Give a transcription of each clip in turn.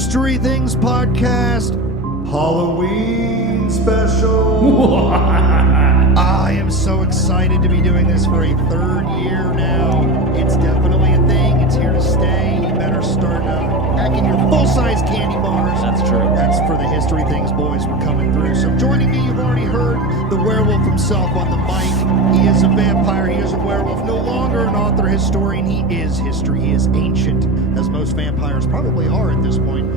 History Things Podcast Halloween Special. I am so excited to be doing this for a third year now. It's definitely a thing. It's here to stay. You better start packing your full-size candy bars. That's true. That's for the History Things boys. We're coming through. So joining me, you've already heard the werewolf himself on the mic. He is a vampire. He is a werewolf. No longer an author historian. He is history. He is ancient, as most vampires probably are at this point.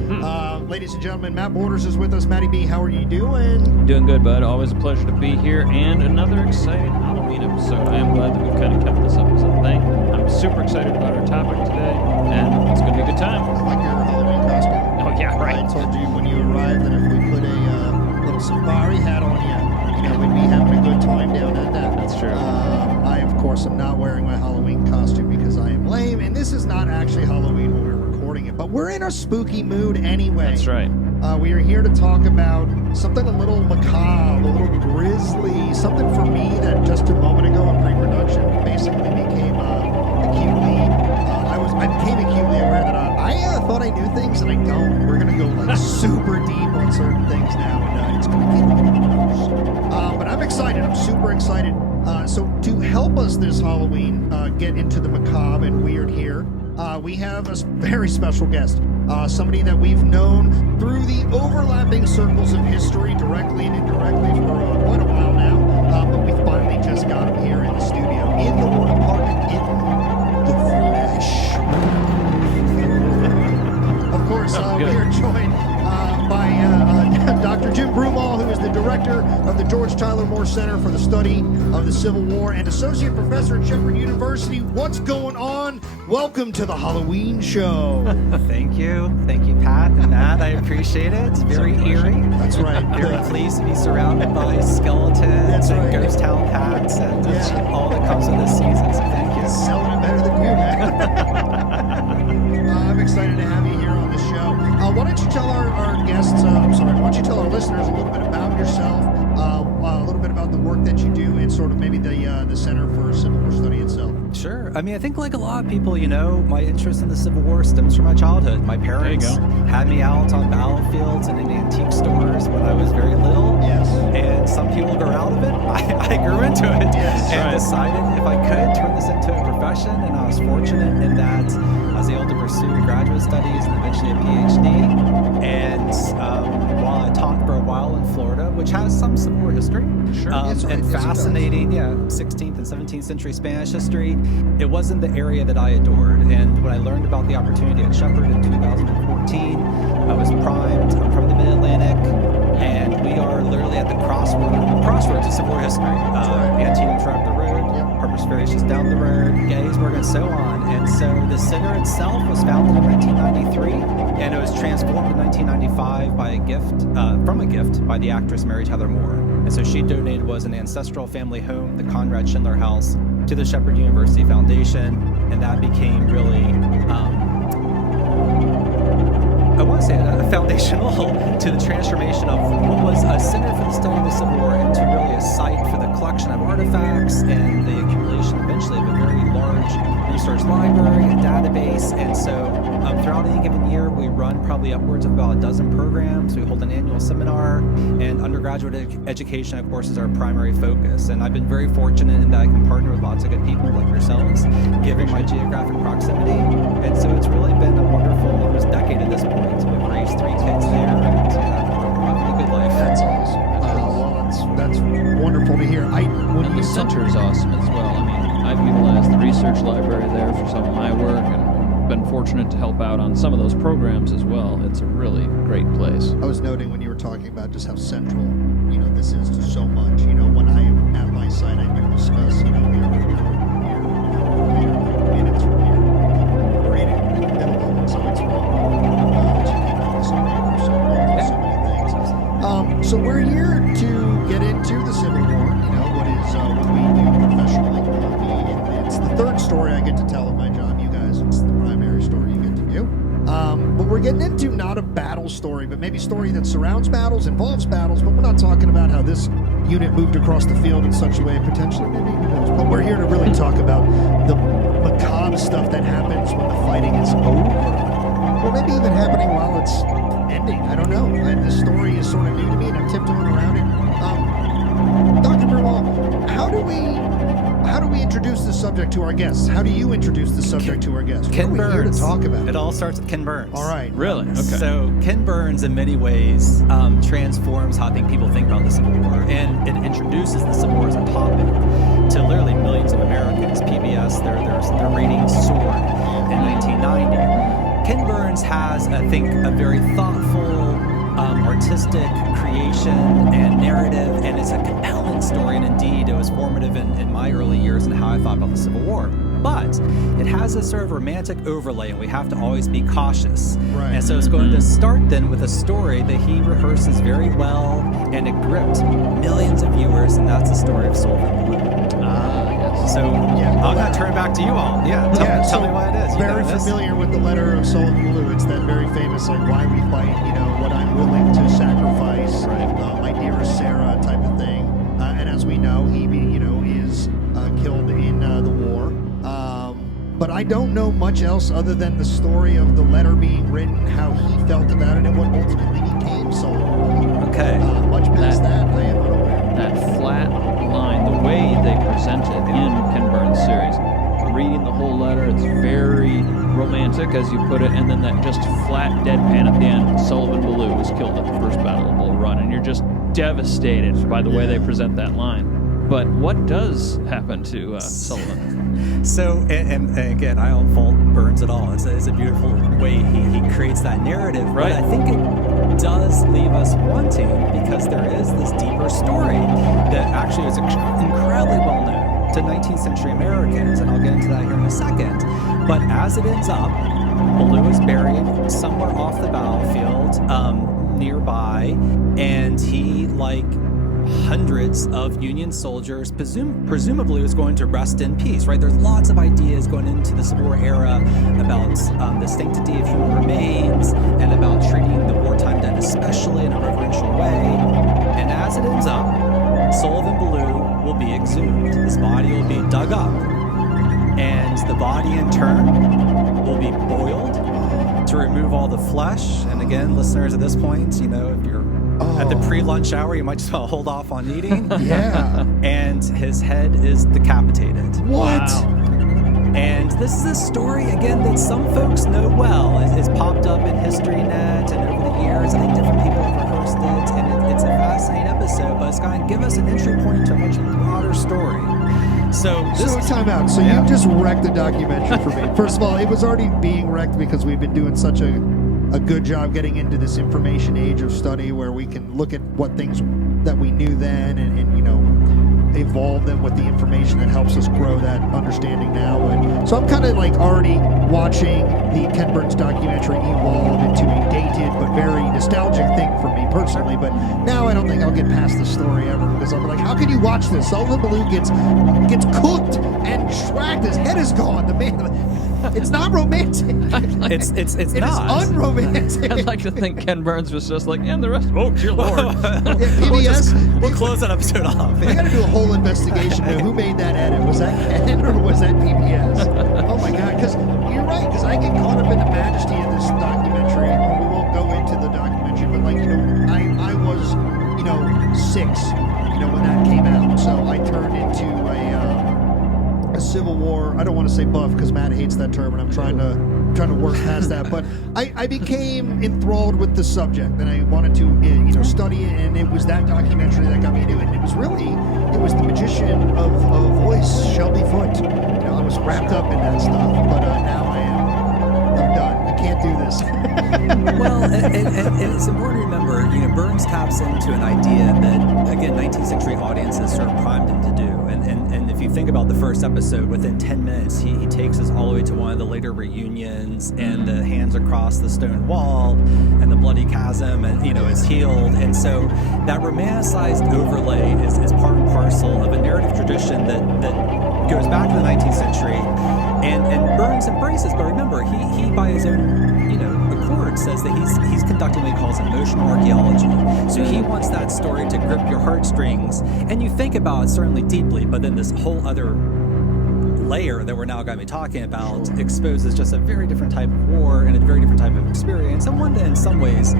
Ladies and gentlemen, Matt Borders is with us. Matty B, how are you doing? Doing good, bud. Always a pleasure to be here, and another exciting Halloween episode. I am glad that we've kind of kept this up as a thing. I'm super excited about our topic today, and it's going to be a good time. I like your Halloween costume. Oh, yeah, right. I told you when you arrived that if we put a little safari hat on you, we'd be having a good time down at that. That's true. I, of course, am not wearing my Halloween costume because I am lame, and this is not actually Halloween when we're recording it, but we're in a spooky mood anyway. That's right. We are here to talk about something a little macabre, a little grisly, something for me that just a moment ago in pre-production basically became acutely, I became acutely aware that I thought I knew things and I don't. We're going to go like super deep on certain things now, and it's going to be a little gross. But I'm excited. I'm super excited. So to help us this Halloween get into the macabre and weird here, we have a very special guest. Somebody that we've known through the overlapping circles of history, directly and indirectly, for quite a while now. But we finally just got him here in the studio, in the war department, in the flesh. Of course, we are joined by Dr. Jim Broomall, who is the director of the George Tyler Moore Center for the Study of the Civil War and associate professor at Shepherd University. What's going on? Welcome to the Halloween show. Thank you, Pat and Matt. I appreciate it. It's very eerie. That's right. Very pleased to be surrounded by skeletons and ghost town hats and all that comes with this season. So thank you. Selling it better than you, man. I'm excited to have you here on the show. Why don't you tell our guests, why don't you tell our listeners a little bit about yourself, a little bit about the work that you do, and sort of maybe the Center for Civil War Study itself. Sure. I mean, I think like a lot of people, my interest in the Civil War stems from my childhood. My parents had me out on battlefields and in antique stores when I was very little. Yes. And some people grew out of it. I grew into it decided if I could turn this into a profession. And I was fortunate in that I was able to pursue graduate studies and eventually a PhD. And while I taught for a while in Florida, which has some Civil War history, and fascinating, 16th and 17th century Spanish history, it wasn't the area that I adored. And when I learned about the opportunity at Shepherd in 2014, I was primed. I'm from the Mid-Atlantic, and we are literally at the crossroads of Civil War history. Antietam's right up the road, Harper's Ferry is just down the road, Gettysburg, and so on. And so the center itself was founded in 1993, and it was transformed in 1995 by from a gift by the actress Mary Tyler Moore. And so she donated was an ancestral family home, the Conrad Schindler House, to the Shepherd University Foundation, and that became really, I want to say, foundational to the transformation of what was a center for the study of the Civil War into really a site for the collection of artifacts and the accumulation eventually of a very large research library and database. And so throughout any given year, we run probably upwards of about a dozen programs. We hold an annual seminar, and undergraduate education, of course, is our primary focus. And I've been very fortunate in that I can partner with lots of good people like yourselves, given my geographic proximity. And so it's really been a wonderful almost decade at this point. We've raised 3 kids there, and we're having a good life. That's awesome. That's wonderful to hear. And the center is awesome as well. I mean, I've utilized the research library there for some of my work, and been fortunate to help out on some of those programs as well. It's a really great place. I was noting when you were talking about just how central, this is to so much. When I am at my site, I do discuss, we are minutes from here, right in the middle of it, so it's so many things. So we're here to get into the Civil War, what we do professionally. It's the third story I get to tell of my job, you guys. It's the primary story you get to do. But we're getting into not a battle story, but maybe a story that surrounds battles, involves battles, but we're not talking about how this unit moved across the field in such a way, potentially, maybe, who knows. But we're here to really talk about the macabre stuff that happens when the fighting is over. or maybe even happening while it's ending. I don't know. And this story is sort of new to me, and I'm tiptoeing around it. Dr. Broomall, how do we introduce this subject to our guests? How do you introduce the subject to our guests? What Ken are we Burns. here to talk about? It all starts with Ken Burns. All right. Really? Okay. So Ken Burns, in many ways, transforms how I think people think about the Civil War, and it introduces the Civil War as a topic to literally millions of Americans. PBS, their ratings soared in 1990. Ken Burns has, I think, a very thoughtful, artistic creation and narrative, and it's a compelling story, and indeed it was formative in my early years and how I thought about the Civil War. But it has a sort of romantic overlay, and we have to always be cautious. Right. And so it's going to start then with a story that he rehearses very well, and it gripped millions of viewers, and that's the story of Sullivan Blue. Yes. So Yeah. I'm going to turn it back to you all. Yeah, tell me what it is. You Very know this. familiar with the letter of Sullivan Blue. It's that very famous, like, why we fight, what I'm willing to sacrifice, my dearest Sarah type of thing. And as we know, he, is killed in the war. But I don't know much else other than the story of the letter being written, how he felt about it, and what ultimately became Sullivan Blue. Okay. Much past that, I am unaware. That flat line, the way they present it in Ken Burns' series, reading the whole letter, it's very romantic, as you put it, and then that just flat deadpan at the end. Sullivan Blue was killed at the First Battle of Bull Run, and you're just devastated by the way they present that line. But what does happen to Sullivan? So, and again, I don't fault Burns at all. It's a beautiful way he creates that narrative. Right. But I think it does leave us wanting, because there is this deeper story that actually is incredibly well known to 19th century Americans, and I'll get into that here in a second. But as it ends up, Blue is buried somewhere off the battlefield nearby, and he, like hundreds of Union soldiers, presumably was going to rest in peace, right? There's lots of ideas going into the Civil War era about the sanctity of human remains and about treating the wartime dead especially in a reverential way. And as it ends up, Sullivan Blue will be exhumed. His body will be dug up, and the body in turn will be boiled to remove all the flesh. And again, listeners, at this point, if you're at the pre-lunch hour, you might just want to hold off on eating. Yeah. And his head is decapitated. What? Wow. And this is a story, again, that some folks know well. It's popped up in HistoryNet, and over the years, I think different people have rehearsed it, and it's a fascinating episode, but it's going to give us an entry point to a much broader story. So time out. So you just wrecked the documentary for me. First of all, it was already being wrecked because we've been doing such a good job getting into this information age of study where we can look at what things that we knew then and evolve them with the information that helps us grow that understanding now. And so I'm kind of like already watching the Ken Burns documentary evolve into a dated but very nostalgic thing for me personally. But now I don't think I'll get past the story ever, because I'm like, how can you watch this? Sullivan Blue gets cooked and tracked. His head is gone. The man. It's not romantic. it's It not is unromantic. I'd like to think Ken Burns was just like, and the rest, oh, dear Lord. PBS. We'll close that episode off. We got to do a whole investigation of who made that edit. Was that Ken or was that PBS? Oh my God! Because you're right. Because I get caught up in the majesty of this documentary. And we won't go into the documentary, but I was 6, when that came out. So I turned into a Civil War. I don't want to say buff because Matt hates that term, and I'm trying to work past that. But I became enthralled with the subject, and I wanted to study it. And it was that documentary that got me into it. And it was the magician of voice, Shelby Foote. I was wrapped up in that stuff, but now I'm done. I can't do this. Well, and it's important to remember, Burns taps into an idea that, again, 19th century audiences sort of primed him to do. And if you think about the first episode, within 10 minutes, he takes us all the way to one of the later reunions, and the hands across the stone wall, and the bloody chasm, and, is healed. And so that romanticized overlay is part and parcel of a narrative tradition that goes back to the 19th century. And Burns embraces, but remember, he by his own, accord says that he's conducting what he calls emotional archaeology. So he wants that story to grip your heartstrings, and you think about it certainly deeply, but then this whole other layer that we're now going to be talking about exposes just a very different type of war and a very different type of experience, and one that in some ways,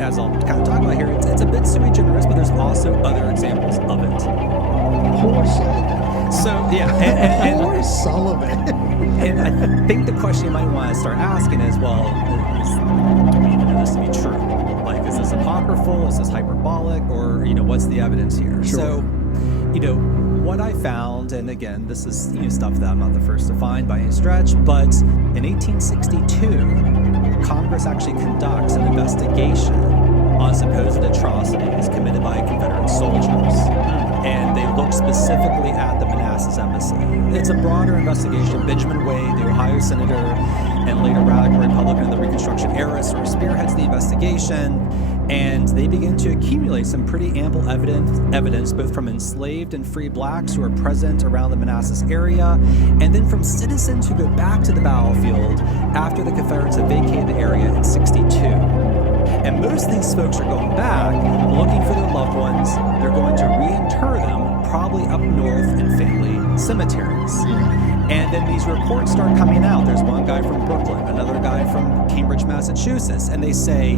as I'll kind of talk about here, it's a bit sui generis, but there's also other examples of it. Poor Sullivan. So, yeah. Poor Sullivan. And I think the question you might want to start asking is, well, do we even know this to be true? Like, is this apocryphal? Is this hyperbolic? Or, what's the evidence here? Sure. So, what I found, and again, this is stuff that I'm not the first to find by any stretch, but in 1862, Congress actually conducts an investigation on supposed atrocities committed by Confederate soldiers. And they look specifically at the Manassas embassy. It's a broader investigation. Benjamin Wade, the Ohio senator and later radical Republican of the Reconstruction era, sort of spearheads the investigation, and they begin to accumulate some pretty ample evidence both from enslaved and free blacks who are present around the Manassas area, and then from citizens who go back to the battlefield after the Confederates have vacated the area in 62. And most of these folks are going back, looking for their loved ones. They're going to reinter them, probably up north in family cemeteries. And then these reports start coming out. There's one guy from Brooklyn, another guy from Cambridge, Massachusetts, and they say,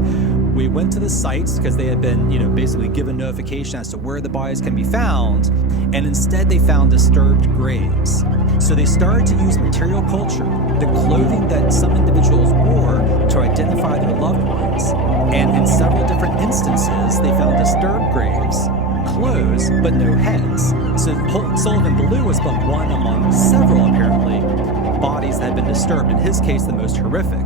we went to the sites because they had been, basically given notification as to where the bodies can be found, and instead they found disturbed graves. So they started to use material culture, the clothing that some individuals wore, to identify their loved ones. And in several different instances, they found disturbed graves, clothes, but no heads. So Sullivan Ballou was but one among several, apparently, bodies that had been disturbed, in his case the most horrific.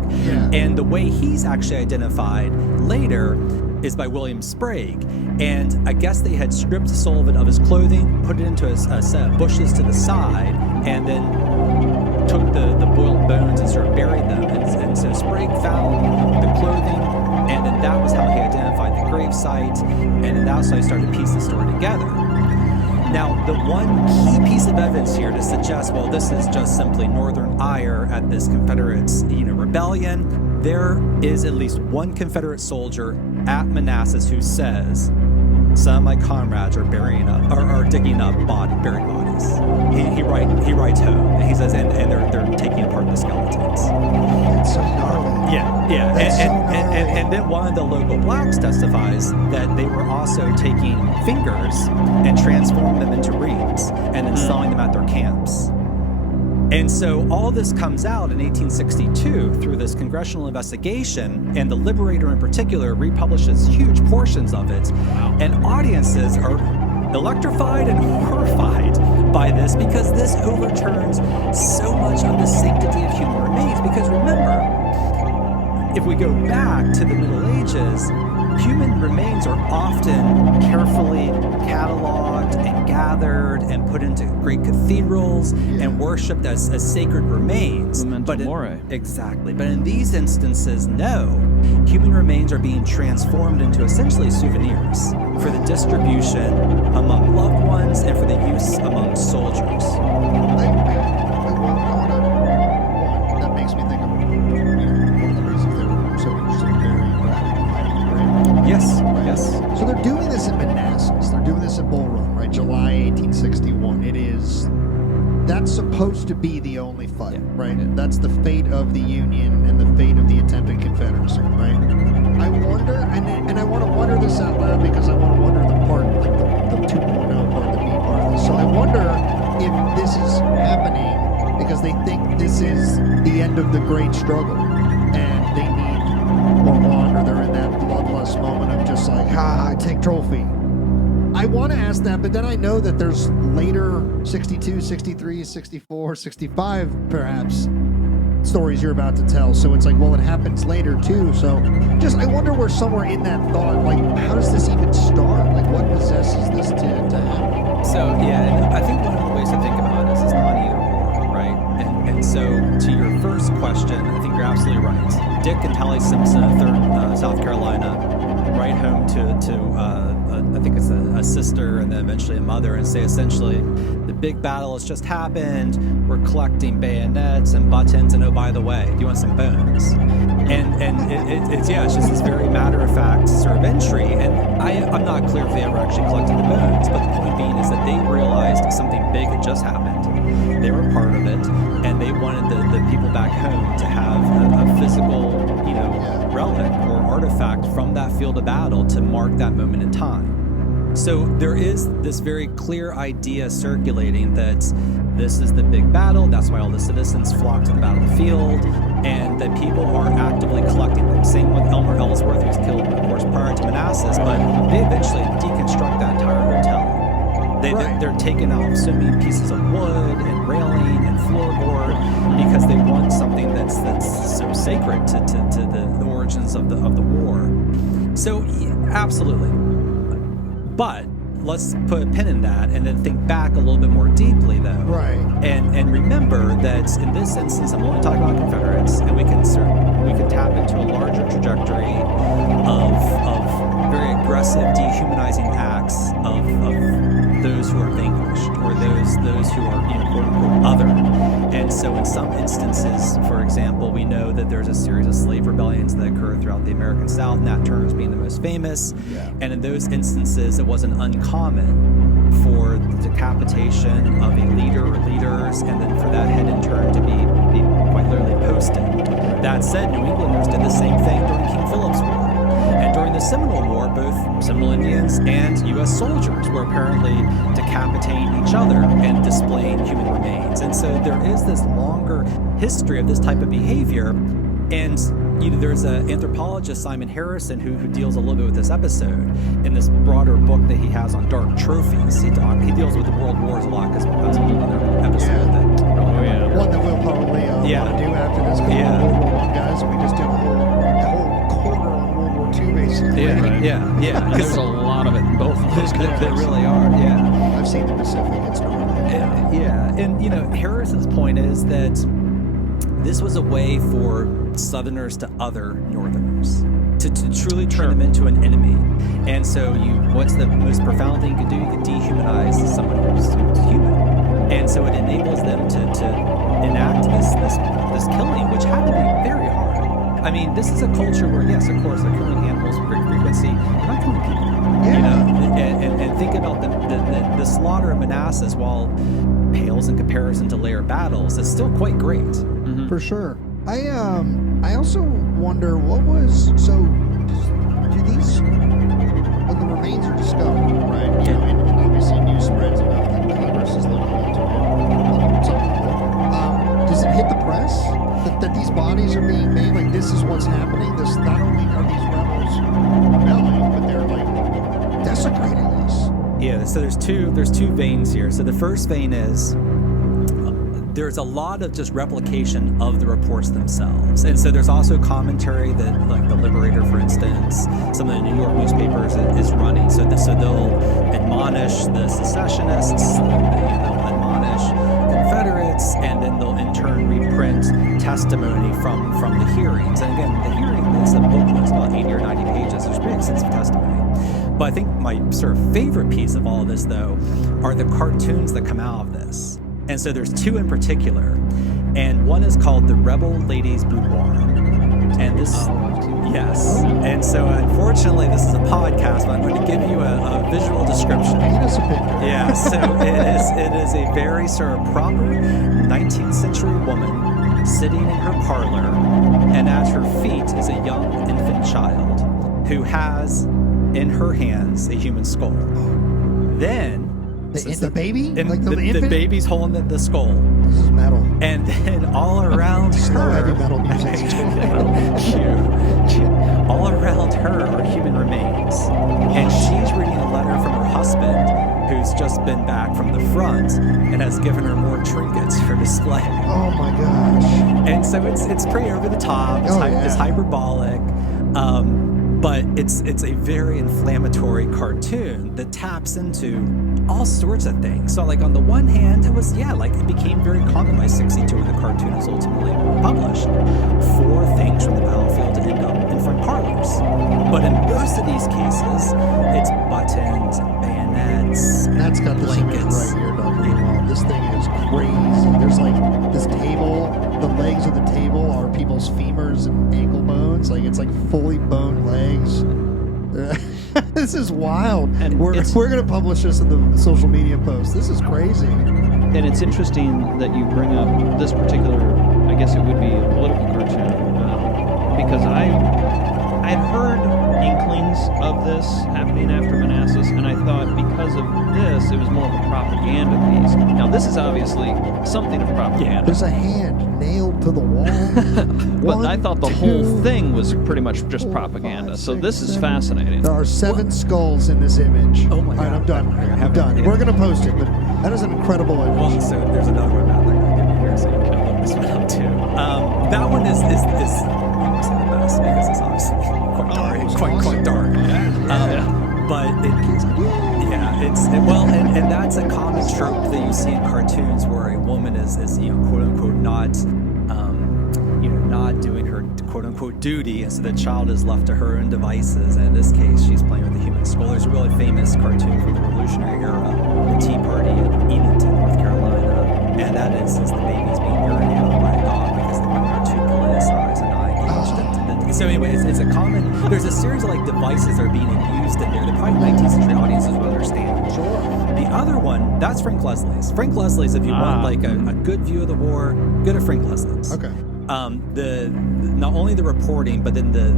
And the way he's actually identified later is by William Sprague. And I guess they had stripped Sullivan of his clothing, put it into a set of bushes to the side, and then took the boiled bones and sort of buried them. And so Sprague found the clothing, and then that was how he identified the grave site, and then that's how he started to piece the story together. Now, the one key piece of evidence here to suggest, well, this is just simply Northern ire at this Confederate, rebellion, there is at least one Confederate soldier at Manassas who says, some of my comrades are digging up buried bodies. He writes home, and he says, and they're taking apart the skeletons. That's so gnarly. Yeah. And then one of the local blacks testifies that they were also taking fingers and transforming them into rings and then selling them at their camps. And so all this comes out in 1862 through this congressional investigation, and the Liberator in particular republishes huge portions of it. And audiences are electrified and horrified by this, because this overturns so much of the sanctity of human remains. Because remember, if we go back to the Middle Ages, human remains are often carefully cataloged and gathered and put into great cathedrals and worshipped as sacred remains. Memento mori. Exactly. But in these instances, no. Human remains are being transformed into essentially souvenirs for the distribution among loved ones and for the use among soldiers. That makes me think of one of the reasons they were so interested in burying radical. Yes. So they're doing this in Manassas. They're doing this in Bull Run, right? July 1861. That's supposed to be the only fight, right? That's the fate of the Union and the fate of the attempted Confederacy, right? I wonder, and I want to wonder this out loud because I want to wonder the part, like the 2.0 part, the B part of this. So I wonder if this is happening because they think this is the end of the great struggle and they need more one, or they're in that bloodlust moment of just like, take trophy. I want to ask that, but then I know that there's later 62, 63, 64, 65 perhaps stories you're about to tell. So it's like, well, it happens later too. So I wonder where somewhere in that thought, like, how does this even start? Like, what possesses this to happen? So, and I think one of the ways to think about it is it's not either or, right? And so to your first question, I think you're absolutely right. Dick and Tally Simpson of 3rd South Carolina write home to I think it's a sister and then eventually a mother, and say essentially, the big battle has just happened, we're collecting bayonets and buttons, and oh, by the way, do you want some bones? And it's just this very matter-of-fact sort of entry, and I'm not clear if they ever actually collected the bones, but the point being is that they realized something big big had just happened. They were part of it, and they wanted the people back home to have a physical, relic or artifact from that field of battle to mark that moment in time. So there is this very clear idea circulating that this is the big battle. That's why all the citizens flock to the battlefield, and that people are actively collecting them. Same with Elmer Ellsworth, who's killed, of course, prior to Manassas, but they eventually deconstruct that entire hotel. They're taking out so many pieces of wood and railing and floorboard because they want something that's so sacred to the origins of the war. So absolutely. But let's put a pin in that and then think back a little bit more deeply, though. Right. And remember that in this instance, I'm only talking about Confederates, and we can tap into a larger trajectory of very aggressive, dehumanizing acts of those who are vanquished, or those who are, quote unquote, other. And so in some instances, for example, we know that there's a series of slave rebellions that occur throughout the American South, Nat Turner's being the most famous. Yeah. And in those instances, it wasn't uncommon for the decapitation of a leader or leaders, and then for that head in turn to be quite literally posted. That said, New Englanders did the same thing during King Philip's War. And during the Seminole War, both Seminole Indians and U.S. soldiers were apparently decapitating each other and displaying human remains. And so there is this longer history of this type of behavior. And there's an anthropologist, Simon Harrison, who deals a little bit with this episode in this broader book that he has on dark trophies. He deals with the world wars a lot because that's another episode. One that we'll probably want to do after this. World War I guys, we just did a whole quarter on World War II, basically. Yeah. There's a lot of it in both of those countries. There really are, yeah. I've seen the Pacific. It's normal. And, Harrison's point is that this was a way for Southerners to other Northerners, to truly turn them into an enemy. And so what's the most profound thing you can do? You can dehumanize someone who's human. And so it enables them to enact this killing, which had to be very hard. I mean, this is a culture where, yes, of course, they're killing animals with great frequency. They're not killing people. And think about the slaughter of Manassas, while pales in comparison to later battles, is still quite great. Mm-hmm. For sure. I also wonder do these, when the remains are discovered, right? And obviously news spreads enough that Congress is looking into it. Does it hit the press that these bodies are being made? Like, this is what's happening. This, not only are these rebels rebelling, but they're like desecrating this. Yeah. So there's two veins here. So the first vein is, there's a lot of just replication of the reports themselves. And so there's also commentary that, like the Liberator, for instance, some of the New York newspapers is running. So they'll admonish the secessionists, they'll admonish Confederates, and then they'll in turn reprint testimony from the hearings. And again, the hearing is a book that's about 80 or 90 pages. There's pretty extensive testimony. But I think my sort of favorite piece of all of this, though, are the cartoons that come out of this. And so there's two in particular, and one is called The Rebel Lady's Boudoir. And this, yes. And so unfortunately, this is a podcast, but I'm going to give you a visual description. Paint us a picture. Yeah, so it is a very sort of proper 19th century woman sitting in her parlor, and at her feet is a young infant child who has in her hands a human skull. Then, the baby? Like the infant? The baby's holding the skull. This is metal. And then all around Slow, her... heavy metal music. all around her are human remains. And she's reading a letter from her husband, who's just been back from the front and has given her more trinkets for display. Oh my gosh. And so it's pretty over the top. It's hyperbolic. But it's a very inflammatory cartoon that taps into all sorts of things. So, like, on the one hand, it became very common by 62 when the cartoon was ultimately published for things from the battlefield to end up in front parlors. But in most of these cases, it's buttons and bayonets and that's got this image blankets. right here, Dr. Broomall. This thing is crazy. There's like this table. The legs of the table are people's femurs and ankle bones. Like, it's like fully boned legs. This is wild. And we're going to publish this in the social media post. This is crazy. And it's interesting that you bring up this particular, I guess it would be a political cartoon, because I'd heard inklings of this happening after Manassas, and I thought because of this, it was more of a propaganda piece. Now, this is obviously something of propaganda. There's a hand nailed to the wall. But I thought the whole thing was pretty much just propaganda. So this is fascinating. There are 7 skulls in this image. Oh my God. All right, I'm done. I'm done. We're going to post it, but that is an incredible image. Well, so there's another one, Matt, that I'm going to give you here, so you can look this one up too. That one is I won't say the best because it's obviously quite dark. Quite dark. But and that's a common trope that you see in cartoons where a woman is quote unquote not doing her quote unquote duty, and so the child is left to her own devices. And in this case, she's playing with a human skull. There's a really famous cartoon from the Revolutionary era, the Tea Party in Edenton, North Carolina, and that is the baby's being urinated on by a dog because the women are too politicized and not engaged. So anyway, it's a common. There's a series of devices that are being used in there that probably 19th century audiences will understand. Sure. The other one, that's Frank Leslie's. Frank Leslie's, if you want a good view of the war, go to Frank Leslie's. Okay. The not only the reporting, but then the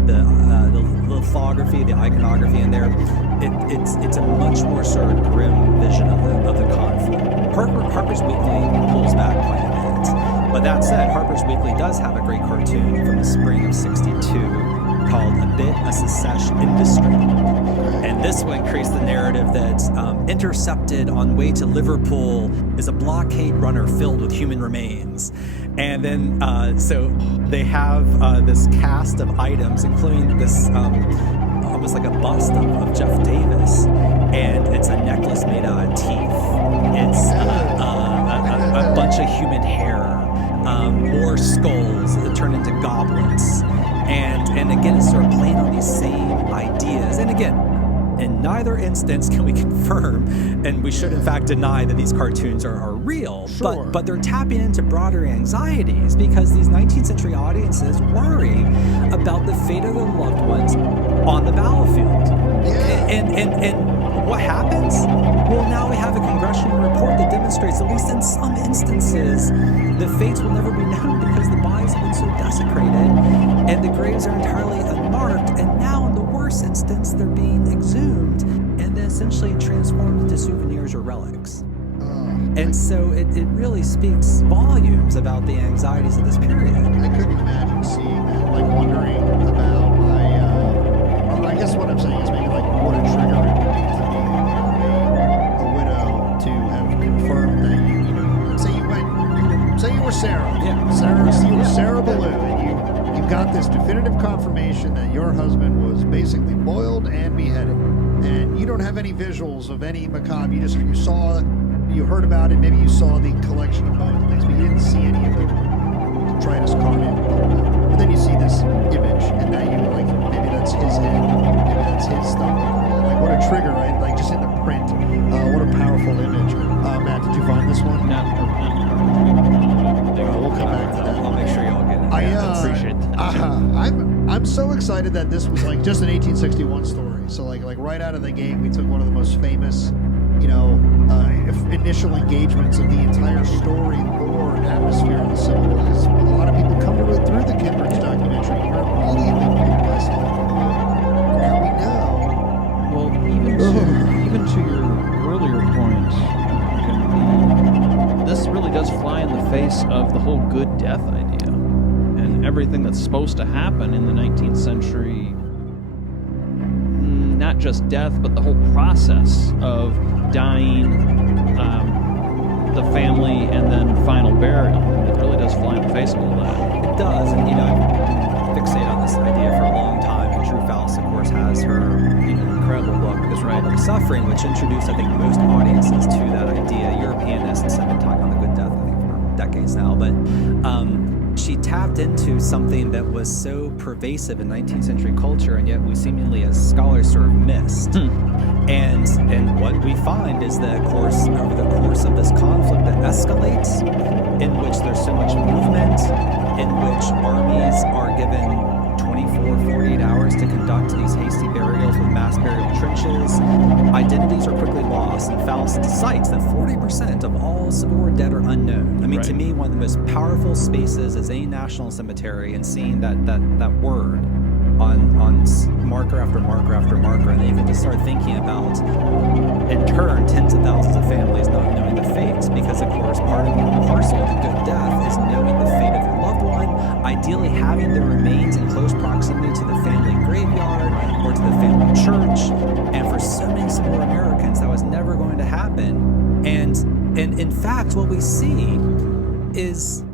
lithography, the iconography in there, it's a much more sort of grim vision of the conflict. Harper's Weekly pulls back quite a bit, but that said, Harper's Weekly does have a great cartoon from the spring of '62 called "A Bit of Secession Industry," and this one creates the narrative that intercepted on way to Liverpool is a blockade runner filled with human remains. And then, so they have this cast of items, including this almost like a bust of Jeff Davis, and it's a necklace made out of teeth. It's a bunch of human hair, more skulls that turn into goblins, and again, it's sort of playing on these same ideas. And again, in neither instance can we confirm, and we should in fact deny that these cartoons are real, Sure. but they're tapping into broader anxieties because these 19th century audiences worry about the fate of their loved ones on the battlefield. Yeah. And what happens? Well, now we have a congressional report that demonstrates, at least in some instances, the fates will never be known because the bodies have been so desecrated and the graves are entirely unmarked, and now in the worst instance, they're being exhumed and then essentially transformed into souvenirs or relics. And so it really speaks volumes about the anxieties of this period. I couldn't imagine seeing that, wondering about I guess what I'm saying is maybe what a trigger it would be to be a widow to have confirmed that say you were Sarah. Yeah. You were Sarah Ballou, and you got this definitive confirmation that your husband was basically boiled and beheaded, and you don't have any visuals of any macabre. You heard about it, maybe you saw the collection of bones and things, but you didn't see any of the detritus carnage. But then you see this image, and now you maybe that's his head, maybe that's his stuff. What a trigger, right? Just in the print. What a powerful image. Matt, did you find this one? No. We'll come back to that. I'll make sure y'all get it. I appreciate that. I'm so excited that this was just an 1861 story. So right out of the gate, we took one of the most famous, initial engagements of the entire story, lore, and atmosphere of the Civil War. Because a lot of people come to it through the Ken Burns documentary. You're immediately greeted by Sullivan. Now we know. Well, even to your earlier point, this really does fly in the face of the whole good death idea and everything that's supposed to happen in the 19th century. Not just death, but the whole process of dying, the family, and then final burial. It really does fly in the face of all that. It does, and I've been fixated on this idea for a long time. And Drew Faust, of course, has her incredible book, This Republic of Suffering, which introduced, I think, most audiences to that idea. Europeanists have been talking on the good death, I think, for decades now, but she tapped into something that was so pervasive in 19th century culture, and yet we seemingly, as scholars, sort of missed. And what we find is that, of course, over the course of this conflict that escalates, in which there's so much movement, in which armies are given 24, 48 hours to conduct these hasty burials with mass burial trenches. Identities are quickly lost, and Faust cites that 40% of all Civil War dead are unknown. I mean, to me, one of the most powerful spaces is a national cemetery, and seeing that word on marker after marker after marker, and then you can just start thinking about, in turn, tens of thousands of families not knowing the fates, because of course part of the parcel of the good death is knowing the fate of your loved one, ideally having their remains in close proximity to the family graveyard or to the family church. And for so many Civil War Americans, that was never going to happen. And in fact, what we see is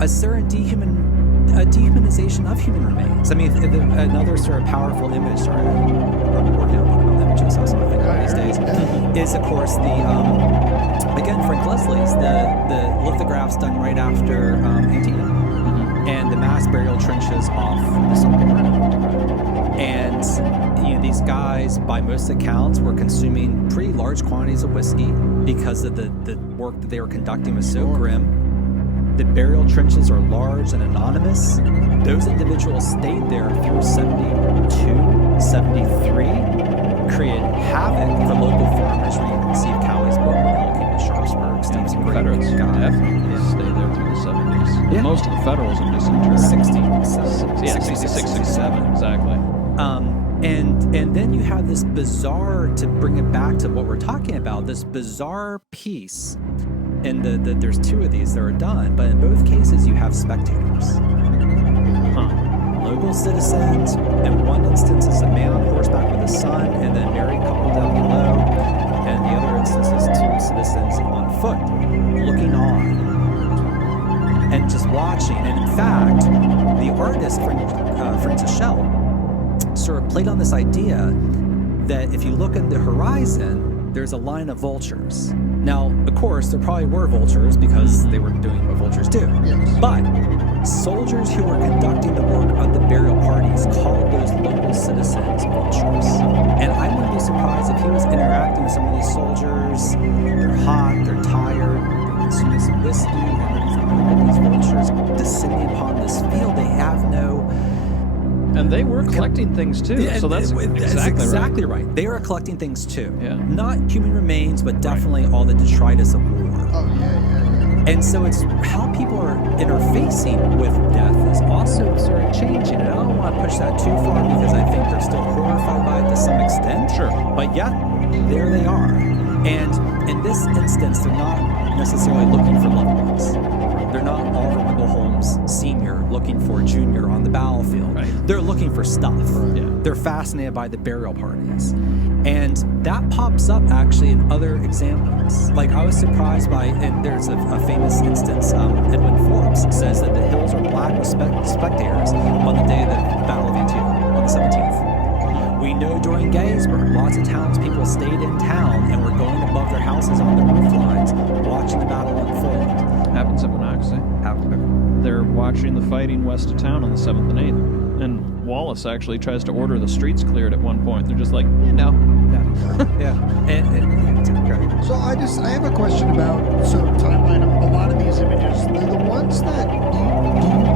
a certain dehumanization of human remains. I mean, another sort of powerful image, I'm working on a book about images, that's what I think about these days, is of course again, Frank Leslie's, the lithographs done right after Antietam, and the mass burial trenches off the Sunken Road. And, these guys, by most accounts, were consuming pretty large quantities of whiskey because of the work that they were conducting was so grim. The burial trenches are large and anonymous. Those individuals stayed there through 72, 73, created havoc for local farmers. Where you can see Cowie's book when Hell Came to Sharpsburg. Steve's Confederates definitely stayed there through the 70s. Yeah. Most of the Federals are disinterred. 66, 67, exactly. And then you have this bizarre, to bring it back to what we're talking about, this bizarre piece. And there's two of these that are done, but in both cases you have spectators. Local citizens. In one instance, it's a man on horseback with his son, and then married couple down below. And the other instance is two citizens on foot, looking on and just watching. And in fact, the artist Francis Schell sort of played on this idea that if you look at the horizon, there's a line of vultures. Now, of course, there probably were vultures because they were doing what vultures do. Yes. But soldiers who were conducting the work of the burial parties called those local citizens vultures. And I wouldn't be surprised if he was interacting with some of these soldiers. They're hot, they're tired, they're consuming some whiskey, and he's like, look at these vultures descending upon this field. They have no... And they were collecting things too, so that's exactly right. They are collecting things too. Yeah. Not human remains, but definitely all the detritus of war. Oh, yeah. And so it's how people are interfacing with death is also sort of changing. And I don't want to push that too far because I think they're still horrified by it to some extent. Sure. But yet, there they are. And in this instance, they're not necessarily looking for loved ones. They're not Oliver Wendell Holmes Sr. looking for Junior on the battlefield. Right. They're looking for stuff. Yeah. They're fascinated by the burial parties. And that pops up actually in other examples. Like I was surprised by, and there's a famous instance, Edwin Forbes says that the hills are black with spectators on the day of the Battle of Antietam, on the 17th. We know during Gettysburg, lots of townspeople stayed in town and were going above their houses on the roof lines, watching the battle unfold. Happens at Monocacy. They're watching the fighting west of town on the 7th and 8th. And Wallace actually tries to order the streets cleared at one point. They're just like, no. Yeah. So I have a question about, timeline of a lot of these images, the ones that, do you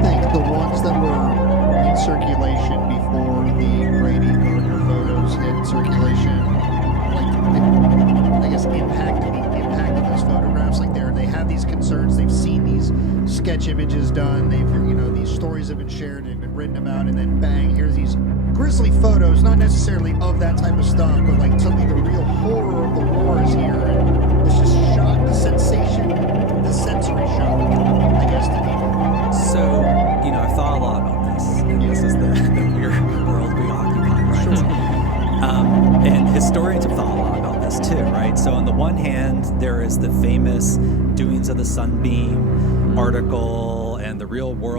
think the ones that were in circulation before the Brady Gardner photos hit circulation, I guess impacted the impact of those photographs? Like they have these concerns, they've seen these sketch images done, these stories have been shared, they've been written about, and then bang, here's these grisly photos, not necessarily of that type of stuff, but like suddenly the real horror of the war is here, and it's just shock, the sensation, the sensory shock, I guess, to people. So, I've thought a lot about this, and this is the weird world we occupy, right? Sure. And historians have thought a lot about this too, right? So on the one hand, there is the famous Doings of the Sunbeam article, and the real war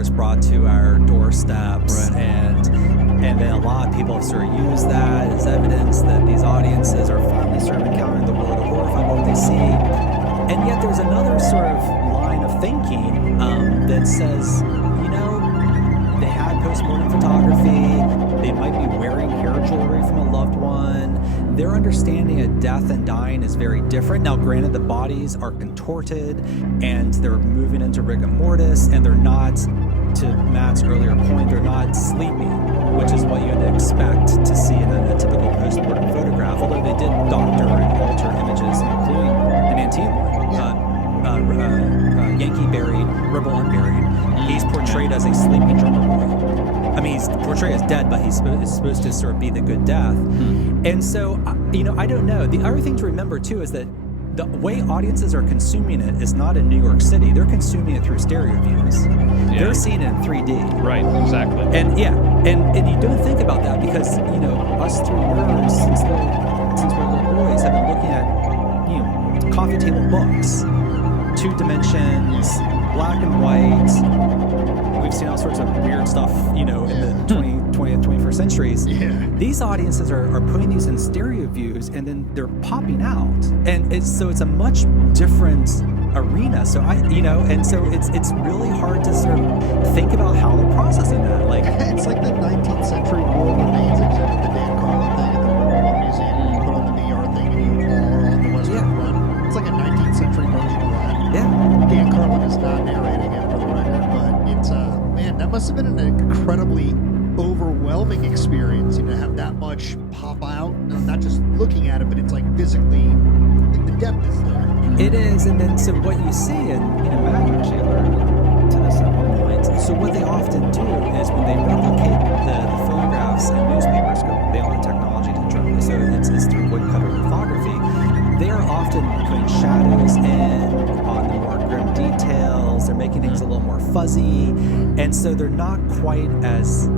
is brought to our doorsteps, right. and then a lot of people have sort of used that as evidence that these audiences are finally sort of encountering the world of horrified by what they see. And yet there's another sort of line of thinking that says, they had postmortem photography, they might be wearing hair jewelry from a loved one. Their understanding of death and dying is very different. Now, granted, the bodies are contorted and they're moving into rigor mortis, and they're not to Matt's earlier point, they're not sleeping, which is what you'd expect to see in a typical post-mortem photograph, although they did doctor and alter images, including an Antietam one. Yankee buried, Rebel unburied. He's portrayed as a sleeping drummer boy. I mean, he's portrayed as dead, but he's supposed to sort of be the good death. And so, I don't know. The other thing to remember, too, is that the way audiences are consuming it is not in New York City. They're consuming it through stereo views. Yeah. They're seeing it in 3D. Right, exactly. And and you don't think about that because, us three nerds, since we're little boys, have been looking at, coffee table books, 2 dimensions, black and white. We've seen all sorts of weird stuff, in the 20th, 21st centuries. Yeah. These audiences are putting these in stereo views, and then they're popping out. And it's a much different arena. So and so it's really hard to sort of think about how they're processing that. Like it's like the 19th century World Remains exhibit, the Dan Carlin thing at the Broomall Museum. You put on the VR thing and you are on the Western Front. It's like a 19th century version of that. Yeah. Dan Carlin is not narrating it for the record, but it's man, that must have been an incredibly overwhelming experience, to have that much pop out. Not just looking at it, but it's like physically, the depth is there. It is, and then so what you see, and Matt actually alluded to this at one point. So what they often do is when they replicate the photographs in newspapers, they own the technology to generally, so it's through woodcutter lithography. They are often putting shadows in on the more grim details. They're making things a little more fuzzy, and so they're not quite as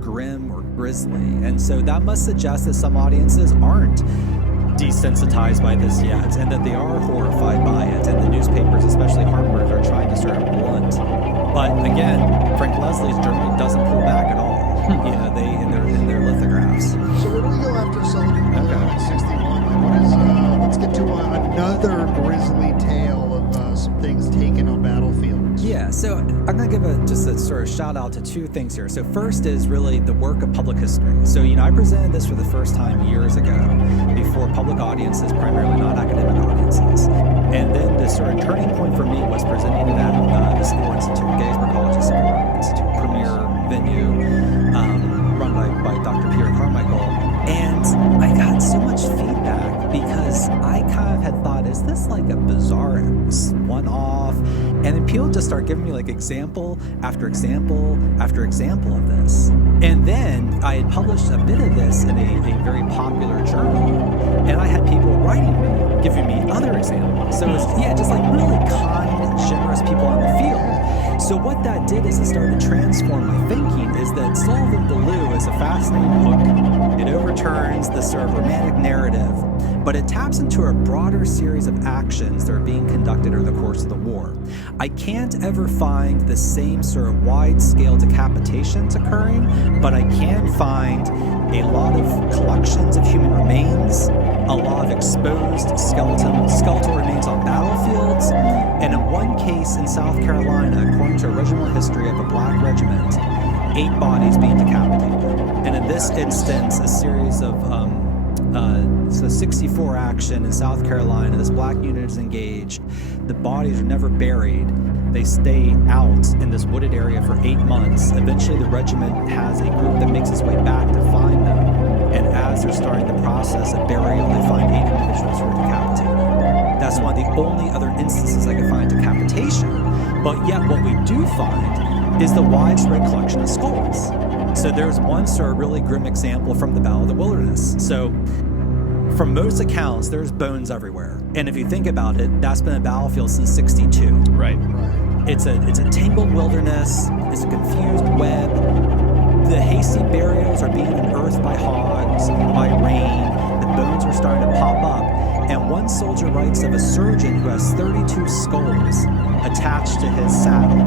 grim or grisly. And so that must suggest that some audiences aren't desensitized by this yet, and that they are horrified by it. And the newspapers, especially Harper's, are trying to sort of blunt. But again, Frank Leslie's journal doesn't pull back at all. They in their lithographs. So where do we go after Sullivan Blue at 61? Like, what is? Let's get to another grisly tale of some things taken on battlefields. Yeah, so I'm going to give just a sort of shout out to 2 things here. So first is really the work of public history. So, I presented this for the first time years ago before public audiences, primarily non-academic audiences. And then the sort of turning point for me was presenting it at the Sport Institute, Gettysburg College's Sport Institute, premier venue run by Dr. Peter Carmichael. And I got so much feedback because I kind of had thought, is this like a bizarre one-off? And then people just start giving me like example after example after example of this. And then I had published a bit of this in a very popular journal, and I had people writing me, giving me other examples. So it was, just like really kind, generous people on the field. So what that did is it started to transform my thinking, is that Sullivan Blue is a fascinating hook. It overturns the sort of romantic narrative, but it taps into a broader series of actions that are being conducted over the course of the war. I can't ever find the same sort of wide-scale decapitations occurring, but I can find a lot of collections of human remains, a lot of exposed skeletal remains on battlefields, and in one case in South Carolina, according to a regimental history of a black regiment, 8 bodies being decapitated. And in this instance, a series of 64 action in South Carolina. This black unit is engaged. The bodies are never buried. They stay out in this wooded area for 8 months. Eventually, the regiment has a group that makes its way back to find them. And as they're starting the process of burial, they find 8 individuals who are decapitated. That's one of the only other instances I could find decapitation. But yet, what we do find is the widespread collection of skulls. So there's one sort of really grim example from the Battle of the Wilderness. So from most accounts, there's bones everywhere. And if you think about it, that's been a battlefield since 62. Right. It's a tangled wilderness. It's a confused web. The hasty burials are being unearthed by hogs, by rain. The bones are starting to pop up. And one soldier writes of a surgeon who has 32 skulls attached to his saddle.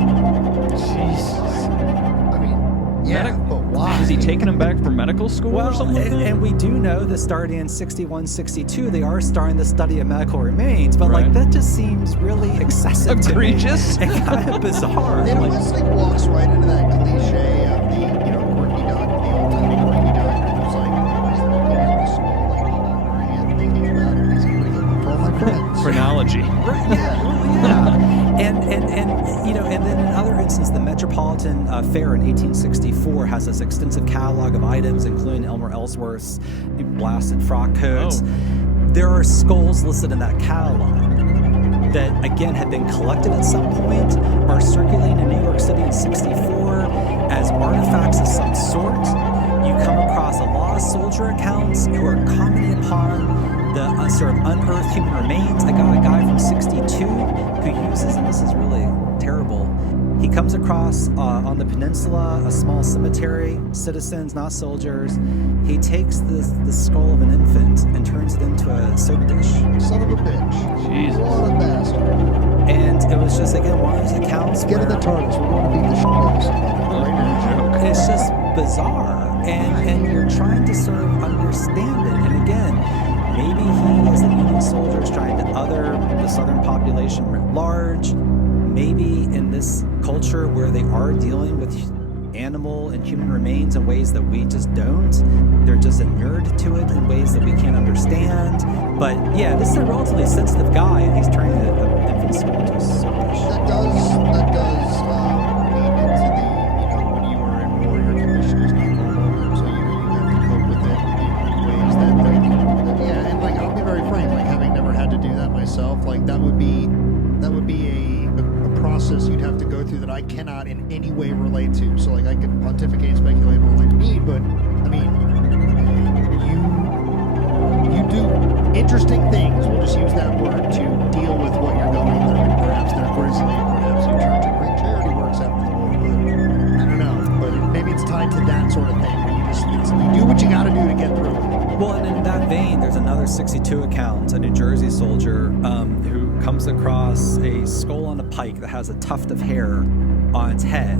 Jesus. I mean, yeah, but why? Is he taking him back for medical school or something like that? And we do know that starting in 61, 62, they are starting the study of medical remains, but like that just seems really excessive egregious to me. And kind of bizarre. It almost like walks right into that cliche of the, quirky doctor, the old-timey quirky doctor who's like always looking at the skull, like pondering and thinking about it. He's like, for all my friends. Phrenology. Right, yeah. And you know, and then in other instances, the Metropolitan Fair in 1864 has this extensive catalog of items, including Elmer Ellsworth's blasted frock coats. There are skulls listed in that catalog that, again, had been collected at some point, are circulating in New York City in 64 as artifacts of some sort. You come across a lot of soldier accounts who are commenting upon the sort of unearthed human remains. I got a guy from 62 who uses, and this is really terrible, he comes across on the peninsula a small cemetery, citizens, not soldiers. He takes the skull of an infant and turns it into a soap dish. Son of a bitch. Jesus. What a bastard. And it was just, again, one of those accounts Get in the TARDIS. We're going to beat the shit out of somebody right now. it's just bizarre. And you're trying to sort of understand it. And again, maybe he, as a Union soldier, is trying to other the Southern population writ large. Maybe in this culture where they are dealing with animal and human remains in ways that we just don't, they're just inured to it in ways that we can't understand. But yeah, this is a relatively sensitive guy, and he's turning an infant skull into a soap dish. That does lead into the, when you are in war, your condition is not normal, so you have to cope with it in ways that yeah, and like, I'll be very frank, like, having never had to do that myself, like, that would be a process you'd have to go through that I cannot in any way relate to. So, like, I could pontificate and speculate all I need, but I mean, you do interesting things, we'll just use that word, to deal with what you're going through. Perhaps they're grisly, perhaps you turn to great charity works after the war, but I don't know. But maybe it's tied to that sort of thing where you do what you gotta do to get through it. Well, and in that vein, there's another 62 account, a New Jersey soldier who comes across a skull on a pike that has a tuft of hair on its head.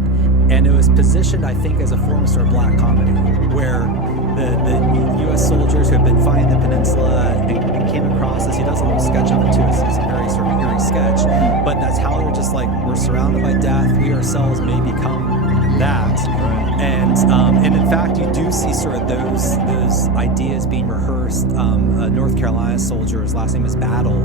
And it was positioned, I think, as a form of sort of black comedy, where the U.S. soldiers who have been fighting the peninsula and came across this. He does a little sketch of it, too. It's a very sort of eerie sketch. But that's how they're just like, we're surrounded by death. We ourselves may become that. Right. And in fact, you do see sort of those ideas being rehearsed. A North Carolina soldier, his last name is Battle.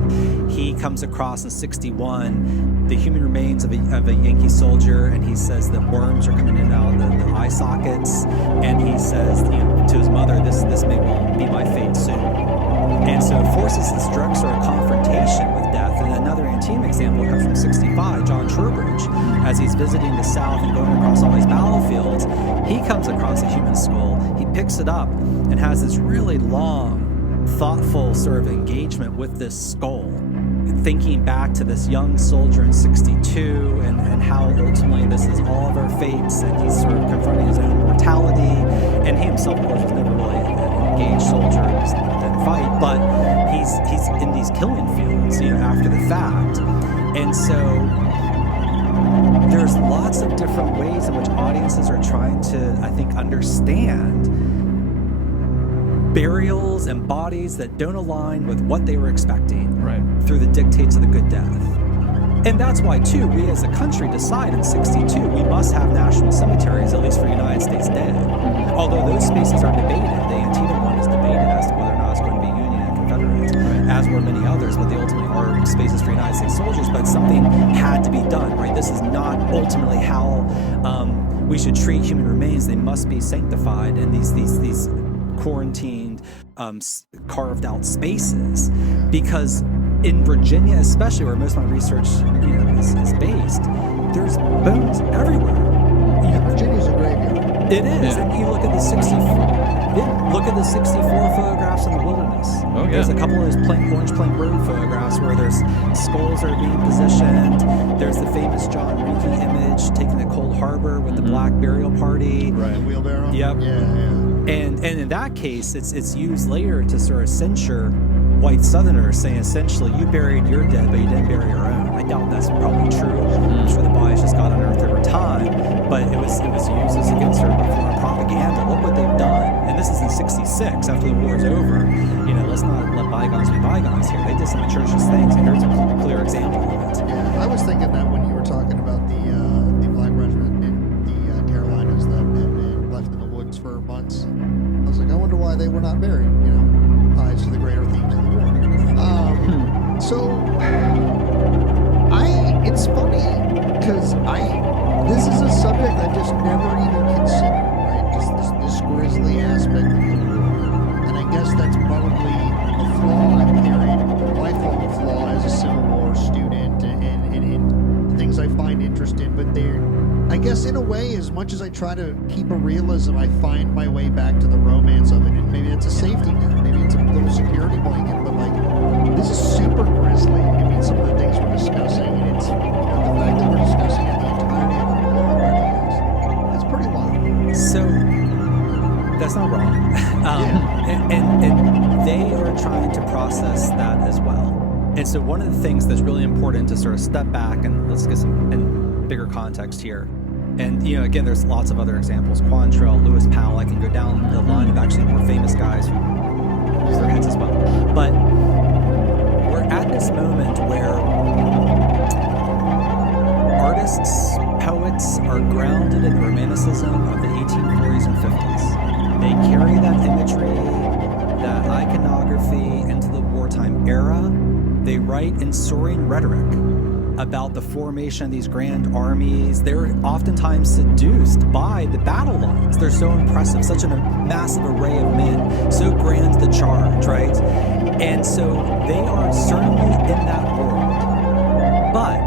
He comes across in 61 the human remains of a Yankee soldier, and he says that worms are coming in and out of the eye sockets. And he says, to his mother, this may well be my fate soon. And so it forces this direct sort of confrontation with death. And another Antietam example comes from 65, John Trowbridge. As he's visiting the South and going across all these battlefields, he comes across a human skull. He picks it up and has this really long, thoughtful sort of engagement with this skull, thinking back to this young soldier in 62 and how ultimately this is all of our fates, and he's sort of confronting his own mortality. And he himself, of course, was never really an engaged soldier, didn't fight, but he's in these killing fields, after the fact. And so there's lots of different ways in which audiences are trying to, I think, understand burials and bodies that don't align with what they were expecting through the dictates of the good death. And that's why, too, we as a country decide in 62 we must have national cemeteries, at least for United States dead. Although those spaces are debated. The Antietam one is debated as to whether or not it's going to be Union and Confederate, as were many others, but they ultimately are spaces for United States soldiers. But something had to be done, right? This is not ultimately how we should treat human remains. They must be sanctified in these quarantined, carved out spaces, because in Virginia, especially where most of my research is based, there's bones everywhere. Virginia's a graveyard. It is, and you look at the 64 photographs in the wilderness. Oh, yeah. There's a couple of those Orange Plank Road photographs where there's skulls that are being positioned. There's the famous John Reiki image taken at Cold Harbor with the black burial party. Right, the wheelbarrow. Yep. Yeah. And in that case, it's used later to sort of censure white Southerners, saying essentially, you buried your dead, but you didn't bury your own. I doubt that's probably true. I'm sure the bodies just got unearthed over time, but it was used as against sort of a form of propaganda. Look what they've done. And this is in 66, after the war's over. Let's not let bygones be bygones here. They did some atrocious things, and here's a clear example of it. Yeah, I was thinking that when you were talking about the Black Regiment in the Carolinas that had been left in the woods for months, I was like, I wonder why they were not buried, ties to the greater themes of the war. So, it's funny in a way, as much as I try to keep a realism, I find my way back to the romance of it. And maybe it's a safety net, maybe it's a little security blanket, but like, this is super grisly. I mean, some of the things we're discussing, and it's, the fact that we're discussing it the entirety of the war already it's pretty low. So that's not wrong. And they are trying to process that as well. And so one of the things that's really important to sort of step back and let's get some in bigger context here. And, again, there's lots of other examples. Quantrill, Lewis Powell, I can go down the line of actually more famous guys who use their heads as well. But we're at this moment where artists, poets are grounded in the romanticism of the 1840s and 50s. They carry that imagery, that iconography into the wartime era. They write in soaring rhetoric about the formation of these grand armies. They're oftentimes seduced by the battle lines. They're so impressive, such a massive array of men, so grand the charge, right? And so they are certainly in that world. But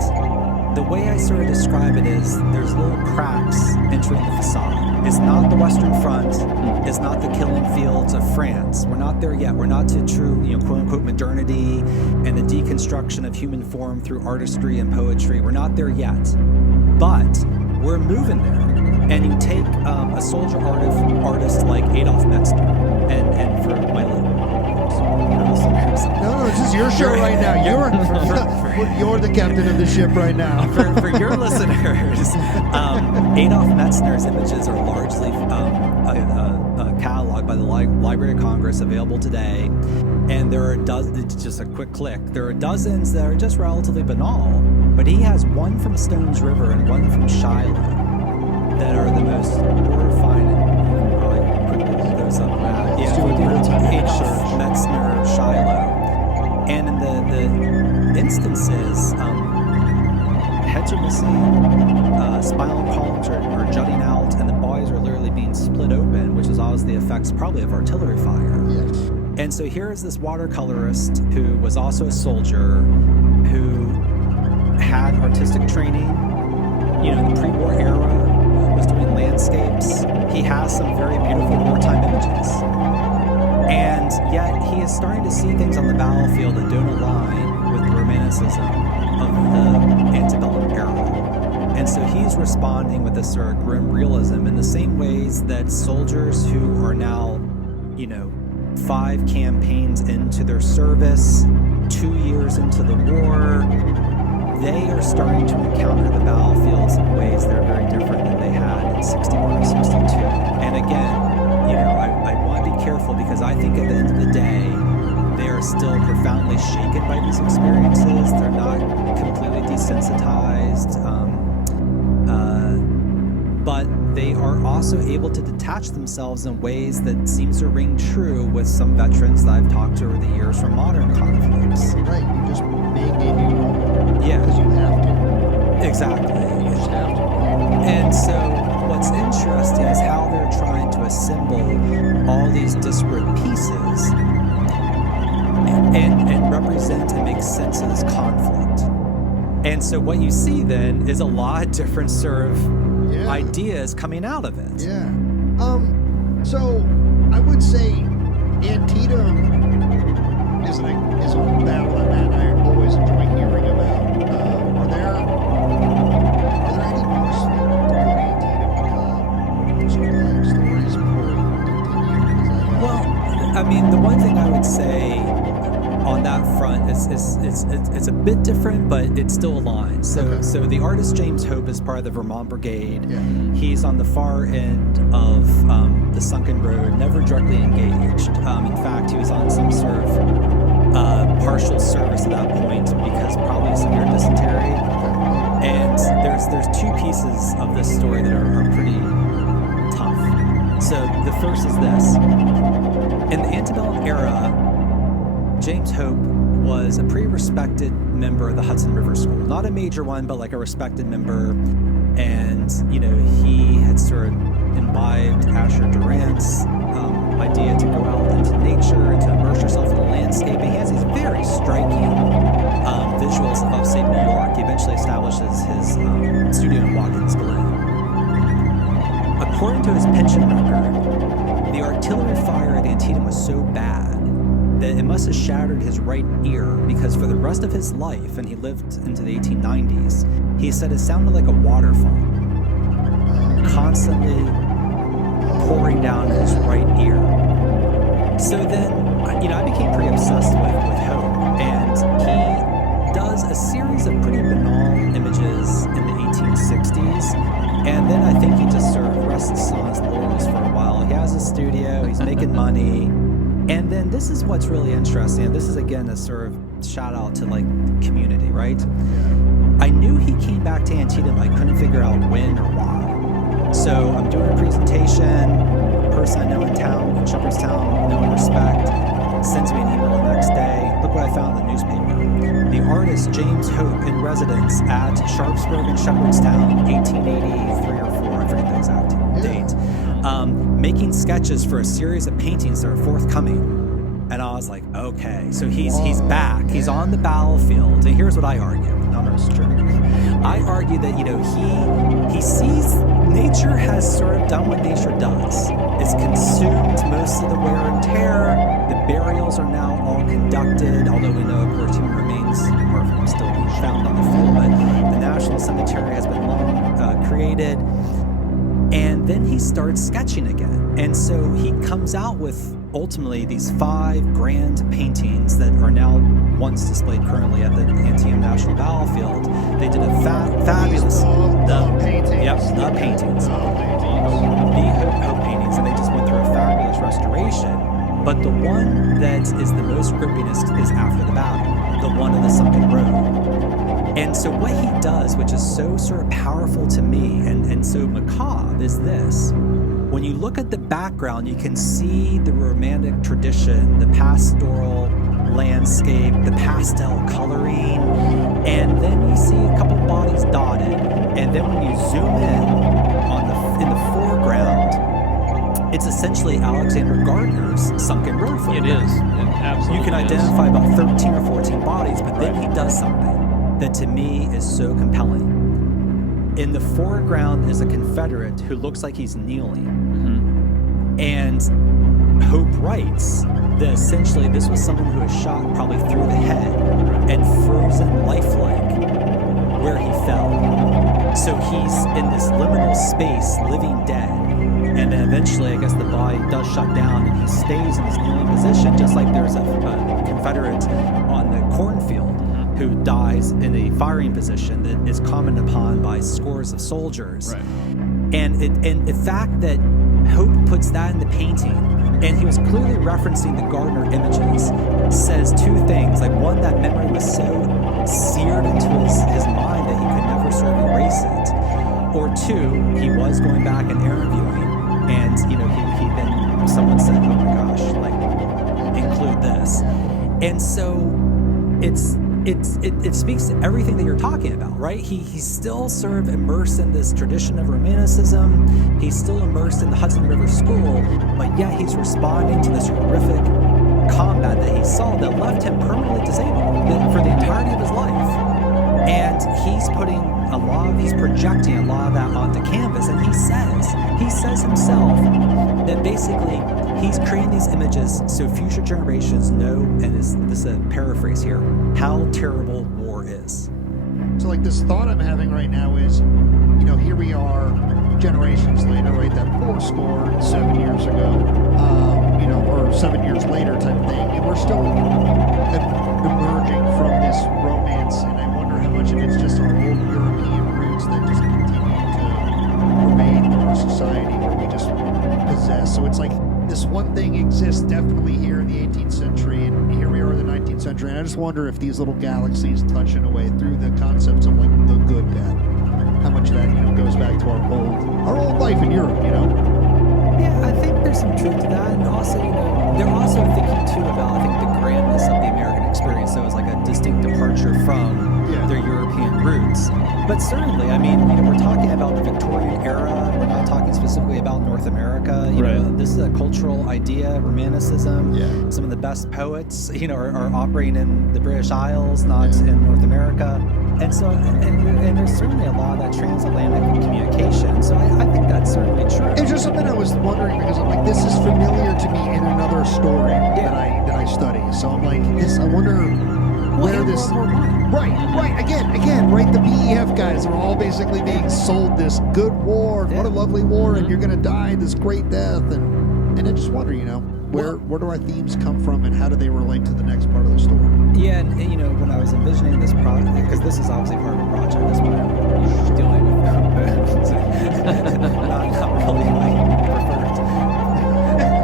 the way I sort of describe it is there's little cracks entering the facade. It's not the Western Front. It's not the killing fields of France. We're not there yet. We're not to true, quote-unquote modernity and the deconstruction of human form through artistry and poetry. We're not there yet. But we're moving there. And you take a soldier artist like Adolf Metzner, and for my listeners. No, this is your show right now. You're the captain of the ship right now. For your listeners, Adolf Metzner's images are largely cataloged by the Library of Congress, available today. And there are dozens, just a quick click, there are dozens that are just relatively banal, but he has one from Stones River and one from Shiloh that are the most horrifying, and probably quickly look those up. Adolf Metzner, Shiloh. And in the instances, heads are missing, spinal columns are jutting out, and the bodies are literally being split open, which is obviously the effects probably of artillery fire. Yes. And so here is this watercolorist who was also a soldier, who had artistic training, in the pre-war era, was doing landscapes. He has some very beautiful wartime images. And yet he is starting to see things on the battlefield that don't align with the romanticism of the antebellum era. And so he's responding with this sort of grim realism in the same ways that soldiers who are now, 5 campaigns into their service, 2 years into the war, they are starting to encounter the battlefields in ways that are very different than they had in 61 or 62. And again, I want to be careful because I think at the end of the day, they are still profoundly shaken by these experiences. They're not completely desensitized, but they are also able to detach themselves in ways that seems to ring true with some veterans that I've talked to over the years from modern conflicts. Right, you just make a new normal. Yeah. Because you have to. Exactly. You just have to. And so what's interesting is how they're trying to assemble all these disparate pieces and represent and make sense of this conflict. And so what you see then is a lot of different sort of ideas coming out of it. Yeah. So I would say Antietam is a battle that Matt and I always enjoy hearing about. Are there any more Antietam stories before we continue? Well, I mean, the one thing I would say on that front is it's a bit different, but it's still aligned. So the artist James Hope is part of the Vermont Brigade. Yeah. He's on the far end of the sunken road, never directly engaged. In fact, he was on some sort of partial service at that point because probably severe dysentery. And there's 2 pieces of this story that are pretty tough. So the first is this. In the antebellum era, James Hope was a pretty respected member of the Hudson River School. Not a major one, but like a respected member. And, he had sort of imbibed Asher Durant's idea to go out into nature and to immerse yourself in the landscape. He has these very striking visuals of upstate New York. He eventually establishes his studio in Watkins Glen. that it must have shattered his right ear because for the rest of his life, and he lived into the 1890s, he said it sounded like a waterfall, constantly pouring down his right ear. So then, I became pretty obsessed with Hope, and he does a series of pretty banal images in the 1860s, and then I think he just sort of rests on his laurels for a while. He has a studio, he's making money, and then this is what's really interesting, and this is again a sort of shout out to like community, right? I knew he came back to Antietam, I couldn't figure out when or why. So I'm doing a presentation, person I know in town, in Shepherdstown, know and respect, sends me an email the next day. Look what I found in the newspaper. The artist James Hope in residence at Sharpsburg and Shepherdstown, 1883 or 4, I forget the exact date, making sketches for a series of paintings that are forthcoming. And I was like, okay, so he's back. He's on the battlefield. And here's what I argue. I'm no jerk. I argue that, he sees nature has sort of done what nature does. It's consumed most of the wear and tear. The burials are now all conducted, although we know, of course, human remains are still being found on the field, but the National Cemetery has been long created. And then he starts sketching again. And so he comes out with ultimately these 5 grand paintings that are now once displayed currently at the Antietam National Battlefield. They did a fabulous... The paintings. Yep, the paintings. The Hope paintings. And they just went through a fabulous restoration. But the one that is the most gripping is after the battle. The one in the sunken road. And so what he does, which is so sort of powerful to me and so macabre, is this. When you look at the background, you can see the romantic tradition, the pastoral landscape, the pastel coloring, and then you see a couple bodies dotted. And then when you zoom in the foreground, it's essentially Alexander Gardner's sunken road photograph. It is. It absolutely You can identify about 13 or 14 bodies, but then he does something that to me is so compelling. In the foreground is a Confederate who looks like he's kneeling. And Hope writes that essentially this was someone who was shot probably through the head and frozen lifelike where he fell. So he's in this liminal space, living dead. And then eventually, I guess the body does shut down and he stays in this kneeling position, just like there's a Confederate on the cornfield who dies in a firing position that is commented upon by scores of soldiers. Right. And the fact that Hope puts that in the painting, and he was clearly referencing the Gardner images, says 2 things. Like, one, that memory was so seared into his mind that he could never sort of erase it. Or 2, he was going back and interviewing, and he then someone said, oh my gosh, like, include this. And so it speaks to everything that you're talking about, right? He's still sort of immersed in this tradition of Romanticism. He's still immersed in the Hudson River School, but yet he's responding to this horrific combat that he saw that left him permanently disabled for the entirety of his life. And he's projecting a lot of that onto canvas, and he says himself that basically he's creating these images so future generations know, and this is a paraphrase here, how terrible war is. So like this thought I'm having right now is, here we are generations later, right? That 7 years ago, or 7 years later type of thing, and we're still emerging from this romance, and I wonder how much of it's just our old European roots that just continue to pervade our society where we just possess. So it's like this one thing exists definitely here in the 18th century, and here we are in the 19th century, and I just wonder if these little galaxies touch in a way through the concepts of like the good death. How much of that goes back to our old life in Europe, Yeah, I think there's some truth to that, and also they're also thinking too about the grandness of the American experience. So it's like a distinct departure from their European roots. But certainly, we're talking about the Victorian era. We're not talking specifically about North America. This is a cultural idea, Romanticism. Yeah. Some of the best poets, are operating in the British Isles, not in North America. And so, and there's certainly a lot of that transatlantic communication. So I think that's certainly true. It's just something I was wondering because I'm like, this is familiar to me in another story that I study. So I'm like, this. I wonder where this. Right. Again, right. The BEF guys are all basically being sold this good war. What a lovely war, and you're gonna die this great death, and I just wonder, where do our themes come from, and how do they relate to the next part of the story? Yeah, and when I was envisioning this project, because this is obviously part of a project, that's why I'm dealing with not really my preferred.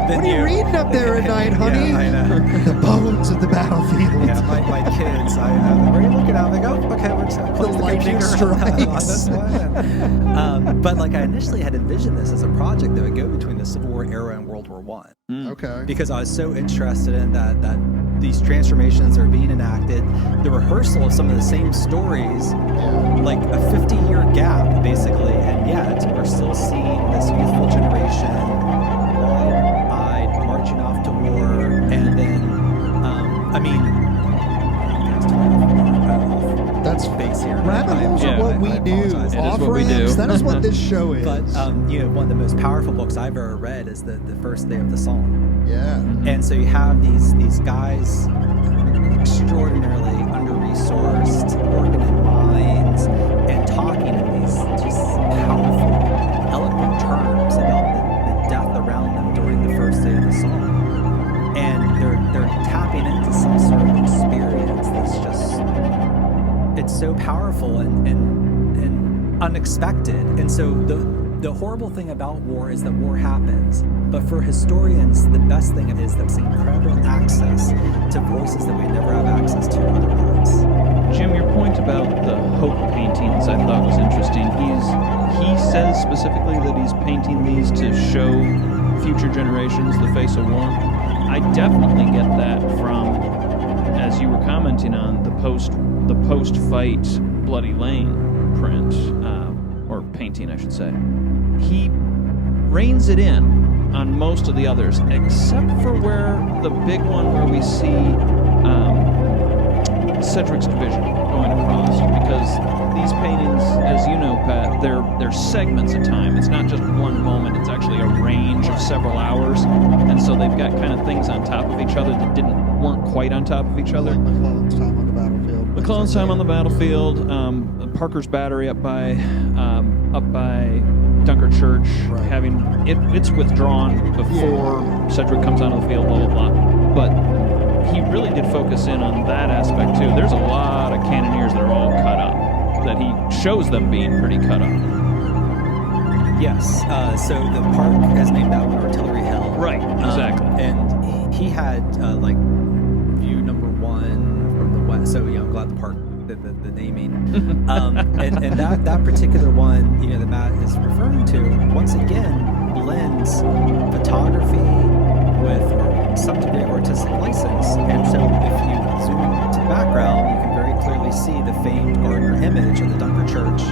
What are you reading up there at night, honey? Yeah, I know. The bones of the battlefield. Yeah, my kids, where are you looking at? I'm like, oh, okay, we're just going to close the lightning computer on strikes. this one. But like I initially had envisioned this as a project that would go between the Civil War era and World War I. Okay. Because I was so interested in that these transformations are being enacted, the rehearsal of some of the same stories, like a 50-year gap, basically, and yet we're still seeing this youthful generation, wide-eyed, marching off to war, and then, that's base here. Rabbit holes are what we do. It is what we do. That is what this show is. But one of the most powerful books I've ever read is the first day of the Psalm. Yeah. And so you have these guys extraordinarily under-resourced, working in mines, and talking in these just powerful, eloquent terms about the death around them during the first day of the Psalm. And they're tapping into some sort of experience that's just, it's so powerful and unexpected. And so the horrible thing about war is that war happens. But for historians, the best thing is this incredible access to voices that we never have access to otherwise. Jim, your point about the hope paintings I thought was interesting. He says specifically that he's painting these to show future generations the face of war. I definitely get that from, as you were commenting on, the post-fight Bloody Lane print, or painting, I should say. He reins it in on most of the others, except for where the big one where we see Cedric's division going across, because these paintings, as you know, Pat, they're segments of time. It's not just one moment, it's actually a range of several hours, and so they've got kind of things on top of each other that weren't quite on top of each other. Like McClellan's time on the battlefield. McClellan's time on the battlefield, Parker's battery up by Dunker Church, right. having it's withdrawn before Cedric comes onto the field, blah blah blah. But he really did focus in on that aspect too. There's a lot of cannoneers that are all cut up, that he shows them being pretty cut up. Yes. So the park is named out on Artillery Hill. Right. Exactly. And he had like view number 1 from the west. So I'm glad the park. The naming, and that particular one, that Matt is referring to, once again blends photography with some degree of artistic license. And so, if you zoom into the background, you can very clearly see the famed Gardner image of the Dunker Church,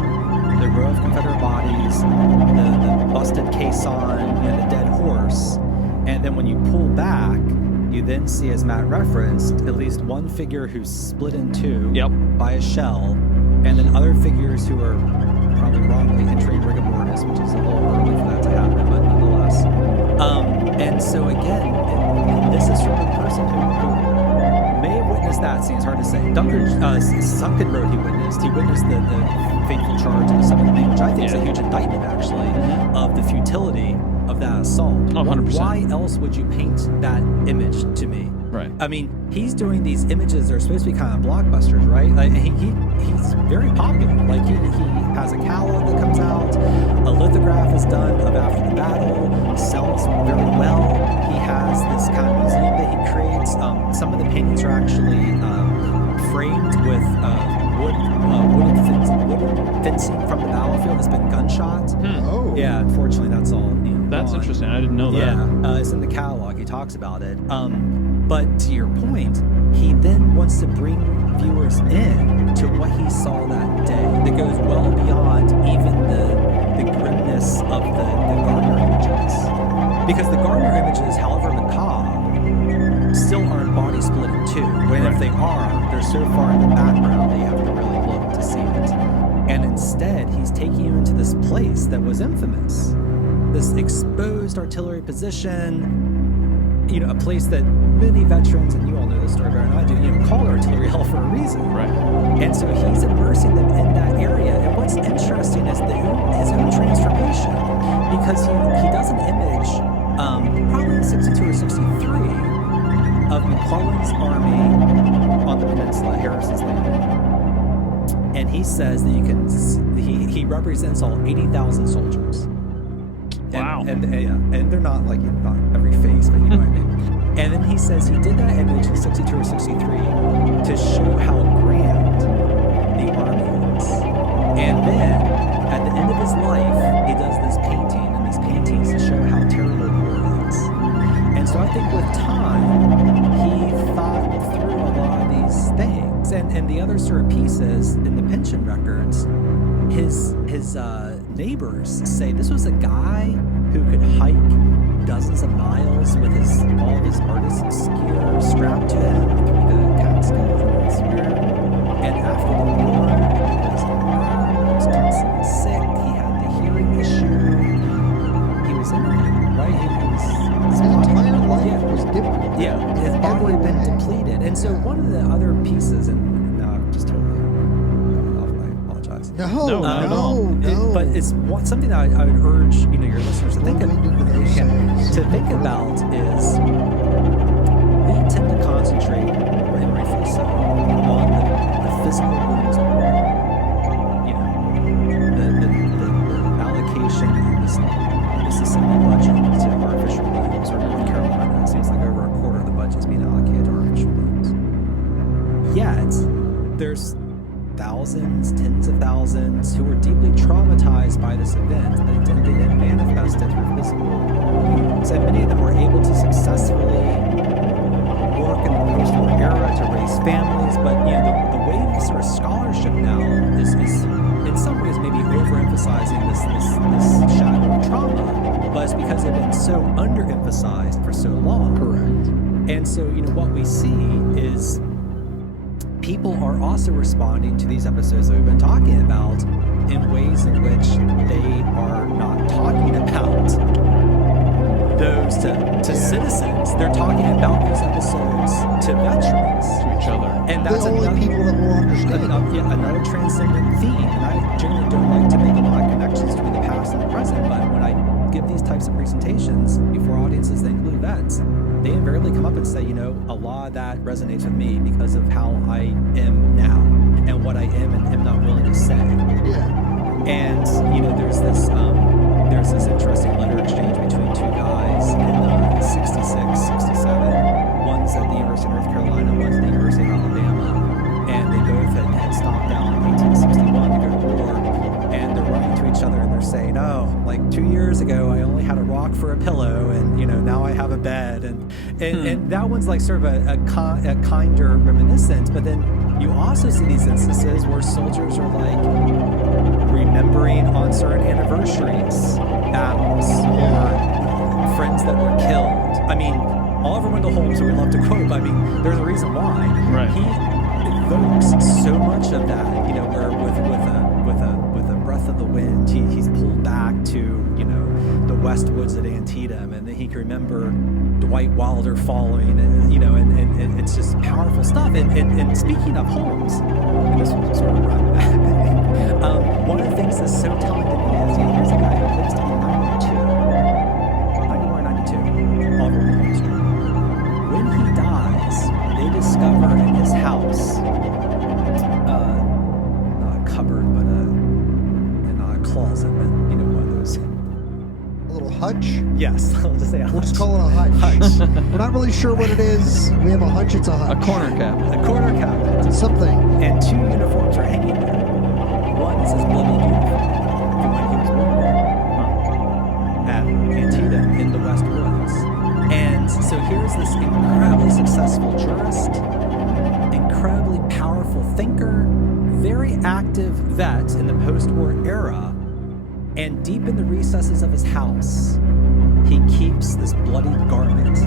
the row of Confederate bodies, the busted caisson, the dead horse, and then when you pull back, you then see, as Matt referenced, at least one figure who's split in two by a shell, and then other figures who are probably wrongly entering rigor mortis, which is a little early for that to happen, but nonetheless. And so again, this is from a person who may have witnessed that scene. It's hard to say. Sunken Road he witnessed. He witnessed the fateful charge of the 7th Maine, which I think is a huge indictment, actually, of the futility of that assault. 100%. Why else would you paint that image to me? Right. I mean, he's doing these images that are supposed to be kind of blockbusters, right? Like, he's very popular. Like, he has a catalog that comes out. A lithograph is done of after the battle. Sells very well. He has this kind of museum that he creates. Some of the paintings are actually framed with wooden fencing from the battlefield that's been gunshot. Oh. Yeah, unfortunately, that's all. That's gone. Interesting. I didn't know that. Yeah, it's in the catalog. He talks about it. But to your point, he then wants to bring viewers in to what he saw that day that goes well beyond even the grimness of the Gardner images. Because the Gardner images, however macabre, still aren't body split in two. When if they are, they're so far in the background that you have to really look to see instead, he's taking you into this place that was infamous, this exposed artillery position, you know, a place that many veterans, and you all know this story better than I do, you know, call artillery hell for a reason. Right. And so he's immersing them in that area. And what's interesting is his own transformation, because he does an image, probably in 62 or 63, of McClellan's army on the peninsula, Harrison's Landing. And he says that you can, he represents all 80,000 soldiers. Wow. And they're not like, not every face, but you know what I mean. And then he says he did that image in 62 or 63 to show how grand the army is. And then, at the end of his life, he does this painting and these paintings to show how terrible war is. And so I think with time, he thought through a lot of these things. And the other sort of pieces in the pension records, his neighbors say this was a guy who could hike dozens of miles with all of his artist's gear strapped to him through the Catskills and elsewhere. And after the war, he was constantly sick. He had the hearing issue. He was injured, right? His entire life was different. Yeah, his body had been depleted. And so one of the other pieces, and now I'm just totally going off, I apologize. No. But it's something that I would urge, you know, your listeners to think about is we tend to concentrate, and rightfully so, on the physical wounds of war. You know, the allocation in the Mississippi budget to artificial wounds, or North Carolina, it seems like over a quarter of the budget is being allocated to artificial wounds. Yet, there's thousands, tens of thousands who were deeply traumatized by this event. They didn't manifest it through physical wounds. And many of them were able to successfully work in the post-war era to raise families. But you know, the wave of sort of scholarship now is in some ways maybe overemphasizing this shadow of trauma, but it's because they've been so underemphasized for so long. Correct. And so, you know, what we see is people are also responding to these episodes that we've been talking about in ways in which they are not talking about those to citizens. They're talking about these episodes to veterans. To each other. And that's the only people that will understand. Another transcendent theme. And I generally don't like to make a lot of connections between the past and the present, but when I give these types of presentations before audiences that include vets, they invariably come up and say, you know, a lot of that resonates with me because of how I am now and what I am and am not willing to say. Yeah. And, you know, there's this interesting letter exchange between two guys in 66, 67. One's at the University of North Carolina, one's at the University of Alabama. And they both had stopped out in 1861 to go to war. And they're writing to each other and they're saying, oh, like 2 years ago, I only had a rock for a pillow, and, you know, now I have a bed. And that one's like sort of a kinder reminiscence. But then you also see these instances where soldiers are like remembering on certain anniversaries battles or friends that were killed. I mean, Oliver Wendell Holmes, who we love to quote, but I mean, there's a reason why. Right. He evokes so much of that, you know, where with a breath of the wind, he's pulled back to, you know, the West Woods at Antietam, and then he can remember Dwight Wilder following, and, you know, and it's just powerful stuff. And speaking of Holmes, and this was sort of right back, I think, one of the things that's so telling to me is, you know, here's a guy who lives to be 91 or 92, Oliver Wendell Street. When he dies, they discover in his house, not a cupboard, but not a closet, but, you know, one of those. A little hutch. Yes, I'll just say a hutch. We'll just call it a hutch. We're not really sure what it is. We have a hunch it's a hutch. A corner cabinet. A corner cabinet. Something. And two uniforms are hanging there. One is his bloody uniform from when he was wounded at Antietam in the West Woods. And so here's this incredibly successful jurist, incredibly powerful thinker, very active vet in the post-war era, and deep in the recesses of his house, he keeps this bloody garment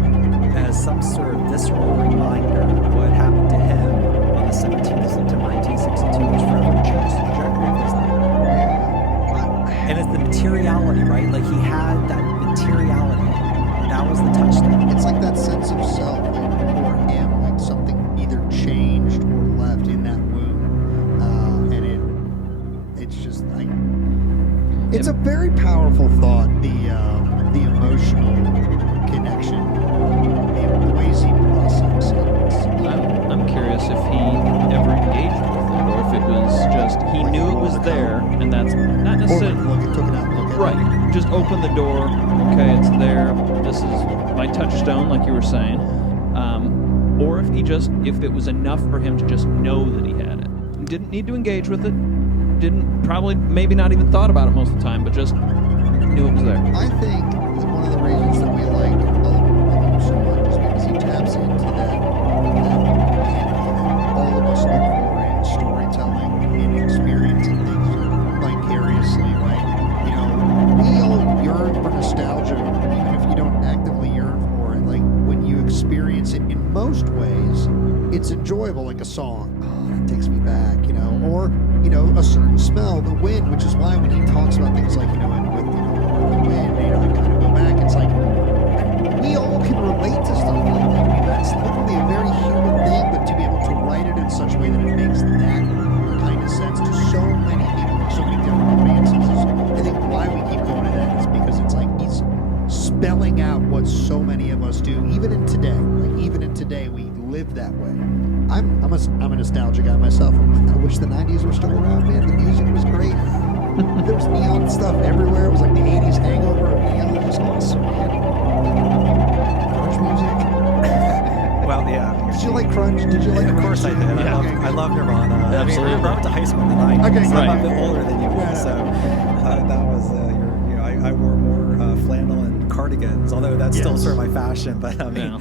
as some sort of visceral reminder of what happened to him on the 17th of September 1962, which forever changed the trajectory of his life. It's a very powerful thought, the emotional connection, the ways he processes. I'm curious if he ever engaged with it, or if it was just he knew it was there, and that's not necessarily. Or like took it out and look at it. Right. Just open the door. Okay, it's there. This is my touchstone, like you were saying. Or if it was enough for him to just know that he had it. Didn't need to engage with it. Maybe not even thought about it most of the time, but just knew it was there. I think that one of the reasons that we like Oliver so much is because he taps into that humanity that all of us look for in storytelling, in experiencing things vicariously, right? You know, we all yearn for nostalgia, even if you don't actively yearn for it. Like, when you experience it in most ways, it's enjoyable, like a song. Oh, that takes me back, you know, or a certain smell, the wind, which is why when he talks about things like, and with, the wind, I kind of go back, it's like, we all can relate to stuff like that. I mean, that's literally a very human thing, but to be able to write it in such a way that it makes that kind of sense to so many people, so many different audiences, I think why we keep going to that is because it's like he's spelling out what so many of us do, even in today. Like, even in today, we live that way. I'm a nostalgia guy myself. I wish the 90s were still around, man. The music was great. There was neon stuff everywhere. It was like the 80s hangover of neon. It was awesome, man. Grunge music. Well, yeah. Did you like grunge? Did you like Of grunge? course I did. Yeah. I love Nirvana. Absolutely. I mean, I went to high school in the 90s. Okay, so I'm right. a bit older than you are. Yeah. So that was, I wore more flannel and cardigans, although that's still sort of my fashion. But I mean,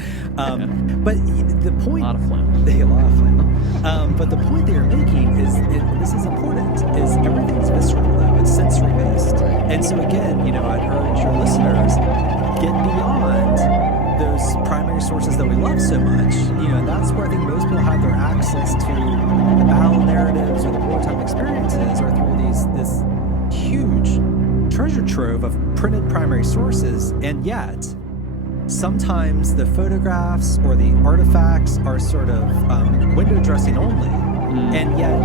but the point. A lot of flannel. A lot of flannel. But the point that you're making is, this is important, is everything's visceral though. It's sensory based. And so again, I'd urge your listeners, get beyond those primary sources that we love so much. And that's where I think most people have their access to the battle narratives or the wartime experiences are through this huge treasure trove of printed primary sources. And yet, sometimes the photographs or the artifacts are sort of window dressing only, and yet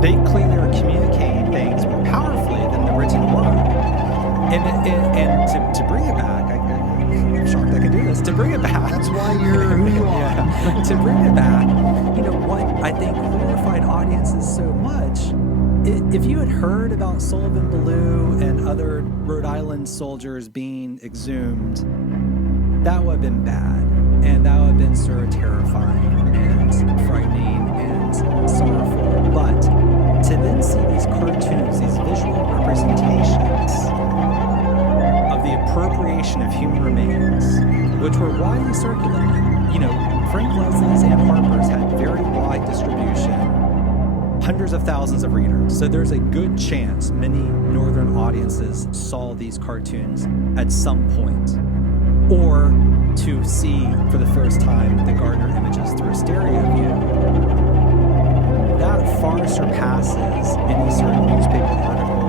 they clearly are communicating things more powerfully than the written word. And to bring it back, I'm shocked I can do this. To bring it back, That's why you're who you are. yeah, to bring it back, what I think horrified audiences so much. If you had heard about Sullivan Ballou and other Rhode Island soldiers being exhumed, that would have been bad, and that would have been sort of terrifying and frightening and sorrowful. But to then see these cartoons, these visual representations of the appropriation of human remains, which were widely circulated, Frank Leslie's and Harper's had very wide distribution, hundreds of thousands of readers. So there's a good chance many northern audiences saw these cartoons at some point. Or to see for the first time the Gardner images through a stereo view. That far surpasses any sort of newspaper article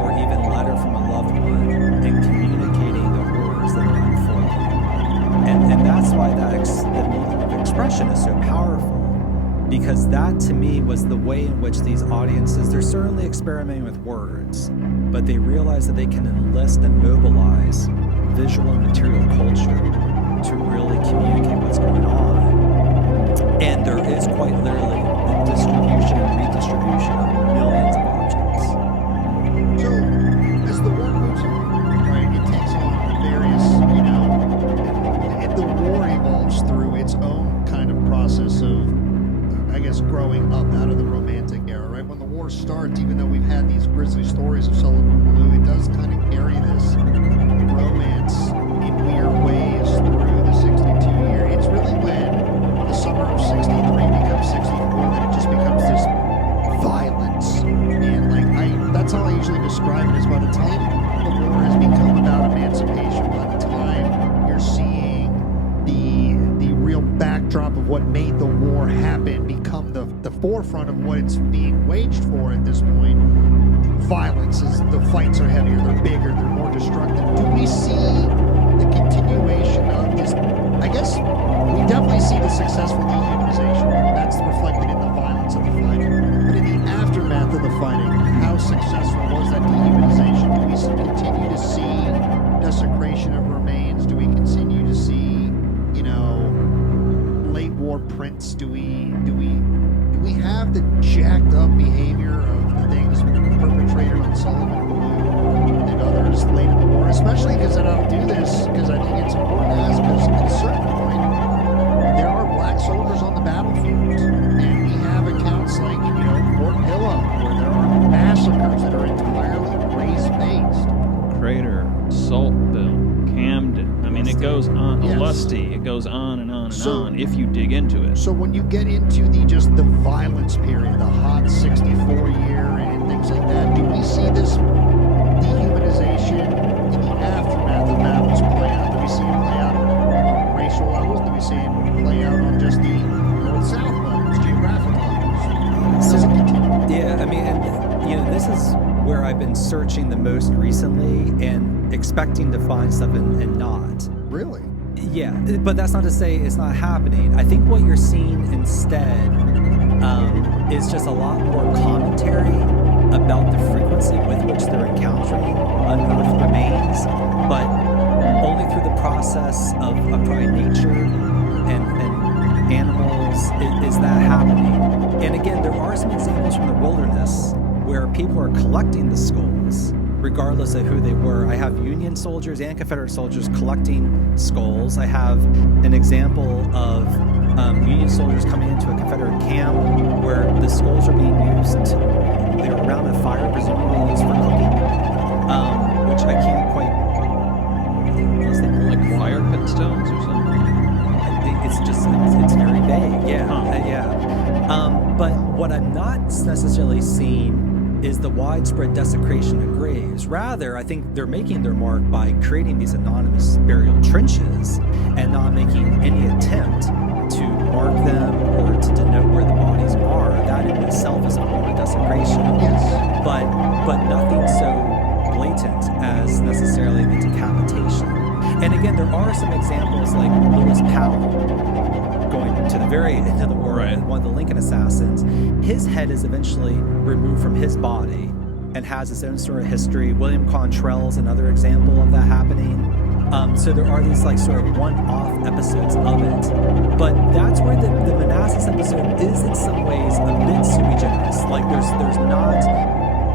or even letter from a loved one in communicating the horrors that are unfolding. And that's why the medium of expression is so powerful. Because that, to me, was the way in which these audiences, they're certainly experimenting with words, but they realize that they can enlist and mobilize visual and material culture to really communicate what's going on. And there is quite literally the distribution and redistribution of millions of objects. So, as the war moves on, right, it takes on various, and the war evolves through its own kind of process of, growing up out of the Romantic era, right? When the war starts, even though we've had these grisly stories of Sullivan Ballou, it does kind of carry this romance in weird ways through the 62 year. It's really when the summer of 63 becomes 64 that it just becomes this violence. And that's how I usually describe it, is by the time the war has become about emancipation, by the time you're seeing the real backdrop of what made the war happen become the forefront of what it's being waged for at this point. Violence is, the fights are heavier, they're bigger, they're more destructive. Do we see the continuation of this? I guess we definitely see the successful dehumanization. That's reflected in the violence of the fighting. But in the aftermath of the fighting, how successful was that violence? Do we have the jacked up behavior of the things perpetrated on Sullivan Blue and others late in the war? Especially because, and I'll do this because I think it's important to ask, because at a certain point there are black soldiers on the battlefield, and we have accounts like Fort Pillow, where there are massacres that are entirely race-based. Crater, Saltville, Camden. I mean, it goes on. Yes. Lusty. It goes on and on and on if you dig into it. So when you get into the violence period, the hot 64 year and things like that, do we see this dehumanization in the aftermath of battles play out? Do we see it play out on racial levels? Do we see it play out on just the north-south levels, geographic levels? Does it continue? Yeah, I mean, and, this is where I've been searching the most recently and expecting to find stuff and not. Really? Yeah, but that's not to say it's not happening. I think what you're seeing instead is just a lot more commentary about the frequency with which they're encountering unearthed remains, but only through the process of probably nature and animals is that happening. And again, there are some examples from the wilderness where people are collecting the skulls, regardless of who they were. I have Union soldiers and Confederate soldiers collecting skulls. I have an example of Union soldiers coming into a Confederate camp where the skulls are being used. They're around a fire, presumably used for cooking, which I can't quite. Like fire pit stones or something? I think it's very vague. Yeah. But what I'm not necessarily seeing is the widespread desecration of graves. Rather, I think they're making their mark by creating these anonymous burial trenches and not making any attempt to mark them or to denote where the bodies are. That in itself is a form of desecration. Yes. But nothing so blatant as necessarily the decapitation. And again, there are some examples like Lewis Powell, going to the very end of the war, right. One of the Lincoln assassins. His head is eventually removed from his body and has its own sort of history. William Quantrell is another example of that happening. So there are these sort of one-off episodes of it. But that's where the Manassas episode is in some ways a bit sui generis. There's not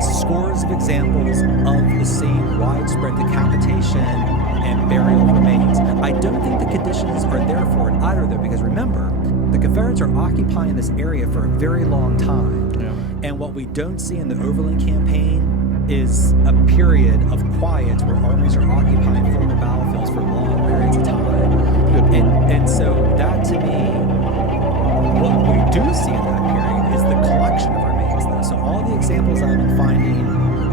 scores of examples of the same widespread decapitation and burial remains. I don't think the conditions are there for it either, though, because remember, the Confederates are occupying this area for a very long time. Yeah. And what we don't see in the Overland Campaign is a period of quiet where armies are occupying former battlefields for long periods of time. And so that, to me, what we do see in that period is the collection of remains, though. So all the examples I've been finding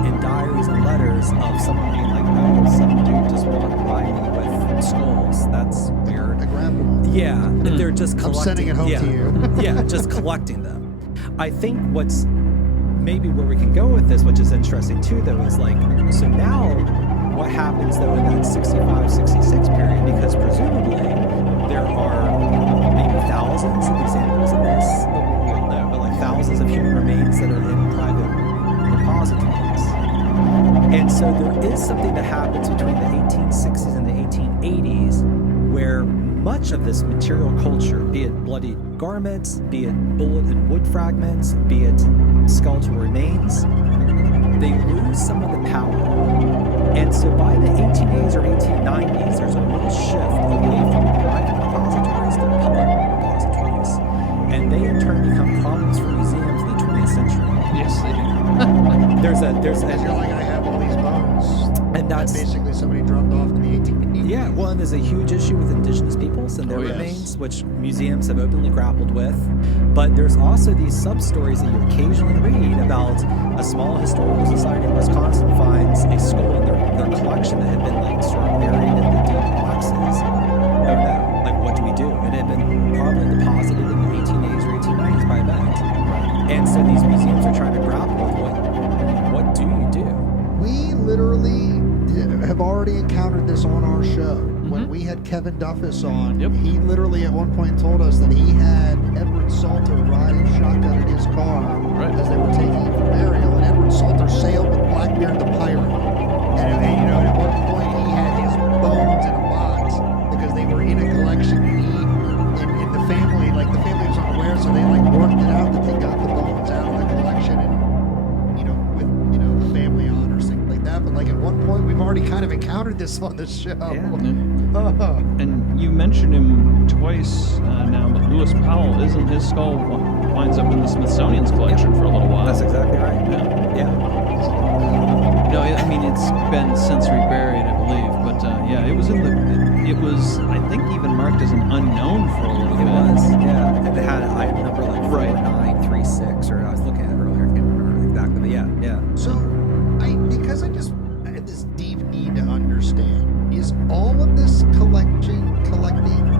in diaries and letters of someone being like, oh, some dude just walked by me with skulls. That's weird. I grabbed one. Yeah, they're just collecting. I'm sending it home to you. Yeah, just collecting them. I think what's maybe where we can go with this, which is interesting too, though, is so now what happens though in that 65, 66 period, because presumably there are maybe thousands of examples of this, we don't know, but thousands of human remains that are in private repositories. And so there is something that happens between the 1860s and the 1880s where much of this material culture, be it bloody garments, be it bullet and wood fragments, be it skeletal remains, they lose some of the power. And so by the 1880s or 1890s, there's a real shift away from private repositories to public repositories. And they in turn become problems for museums in the 20th century. Yes, they do. You're like, I have all these bones. And that's basically somebody dropped off in the 1880s. Yeah, well, and there's a huge issue with indigenous peoples and their remains, which museums have openly grappled with. But there's also these sub-stories that you occasionally read about a small historical society in Wisconsin finds a skull in their collection that had been sort of buried in the deep boxes. Oh no, what do we do? It had been probably deposited in the 1880s or 1890s by event. And so these museums are trying to grapple with what do you do? We literally have already encountered this on our show. When we had Kevin Duffus on, he literally at one point told us that he had Edward Salter riding shotgun in his car as they were taking him for burial, and Edward Salter sailed with Blackbeard the pirate. And at one point he had his bones in a box because they were in a collection, and the family was on this on the show. And you mentioned him twice now, but Lewis Powell, isn't his skull winds up in the Smithsonian's collection for a little while? That's exactly right. Yeah. No, I mean, it's been since reburied, I believe, but it was it was, I think, even marked as an unknown for a little bit. It was, yeah. And it had an item number like 4936, or I was looking at it earlier, I can't remember exactly, but yeah. So, because I had this deep need to understand, is all of this collecting,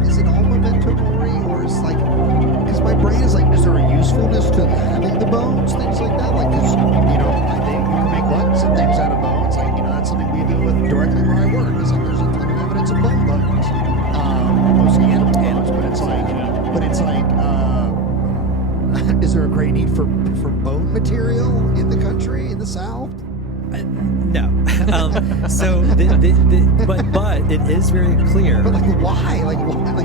is it all memento mori, or is like, because my brain is like, is there a usefulness to having the bones, things like that? Like, because, I think you can make buttons and things out of bones. Like, that's something we do with directly where I work. It's like, there's a ton of evidence of bone buttons. Mostly animal bones, but it's like, is there a great need for bone material in the country, in the South? No. But it is very clear. But why? Like,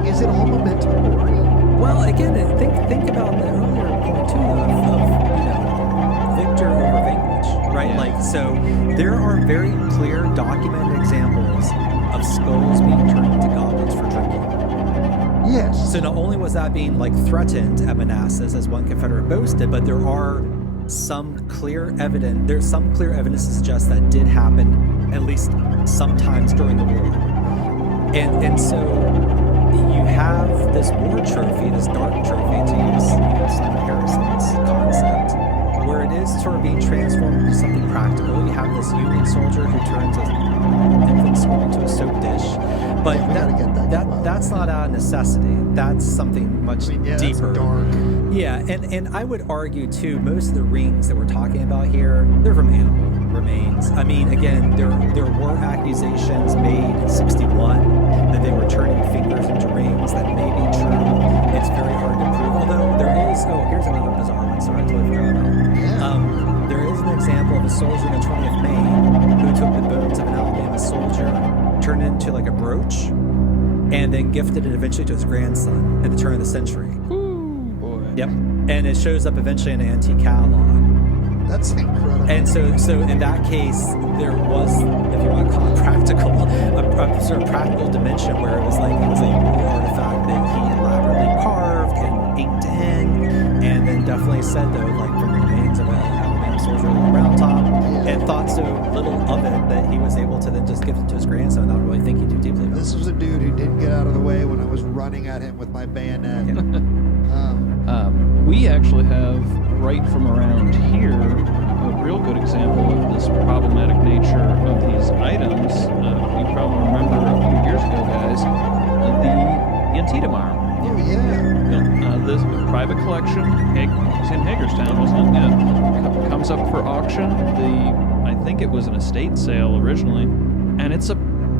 is it all memento mori? Well, again, think about the earlier point too of victor over vanquish, right? Yeah. So there are very clear documented examples of skulls being turned into goblets for drinking. Yes. So not only was that being threatened at Manassas, as one Confederate boasted, but there are some clear evidence. There's some clear evidence to suggest that did happen at least sometimes during the war. And so you have this war trophy, this dark trophy, to use Simon Harrison's concept, where it is sort of being transformed into something practical. You have this Union soldier who turns an infant skull into a soap dish, but that's not out of necessity. That's something much deeper. That's dark. Yeah, and I would argue too, most of the rings that we're talking about here, they're from animal remains. I mean, again, there were accusations made in '61 that they were turning fingers into rings. That may be true. It's very hard to prove. Although there is, here's another bizarre one. Sorry, I totally forgot about. There is an example of a soldier in the 20th Maine who took the bones of an Alabama soldier, turned it into like a brooch, and then gifted it eventually to his grandson at the turn of the century. Yep, and it shows up eventually in an antique catalog. That's incredible. And so in that case, there was, if you want to call it practical, a sort of practical dimension where it was a war artifact that he elaborately carved and inked in, and then definitely said though, from the remains of an Alabama soldier on the round top, and thought so little of it that he was able to then just give it to his grandson without really thinking too deeply about it. This was a dude who didn't get out of the way when I was running at him with my bayonet. Yeah. We actually have, right from around here, a real good example of this problematic nature of these items. You probably remember a few years ago, guys, the Antietam arm. Oh, yeah. This private collection, it's in Hagerstown, wasn't it? Yeah. Comes up for auction. I think it was an estate sale originally, and it's a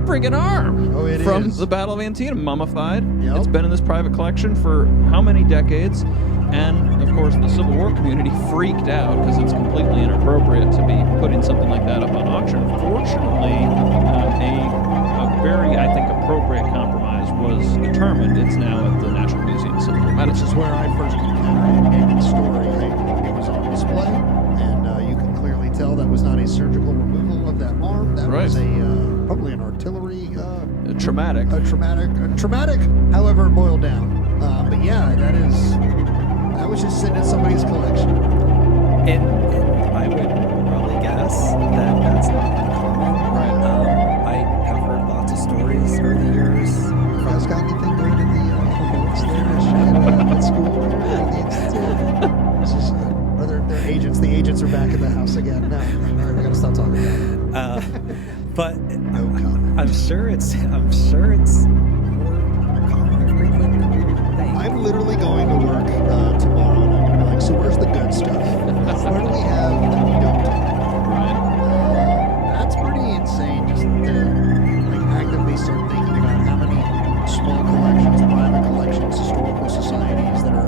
friggin' arm from the Battle of Antietam, mummified. Yep. It's been in this private collection for how many decades? And, of course, the Civil War community freaked out because it's completely inappropriate to be putting something like that up on auction. Fortunately, a very, I think, appropriate compromise was determined. It's now at the National Museum of Civil War Medicine. Which is where I first encountered it in its story. It was on display, and you can clearly tell that was not a surgical removal of that arm. That was probably an artillery... traumatic. Traumatic, however, boiled down. But yeah, that was just sitting in somebody's collection. And I would probably guess that that's not uncommon. Right. I have heard lots of stories over the years. You guys got anything good in the bullets there at school or at the institute? Are there agents? The agents are back in the house again. No, all right, we got to stop talking about it. But I'm sure it's more common or frequent than we would think. I'm literally going to work tomorrow, and I'm going to be like, so where's the good stuff? What do we have that we don't do? Right. That's pretty insane, just to actively start thinking about how many small collections, private collections, historical societies that are,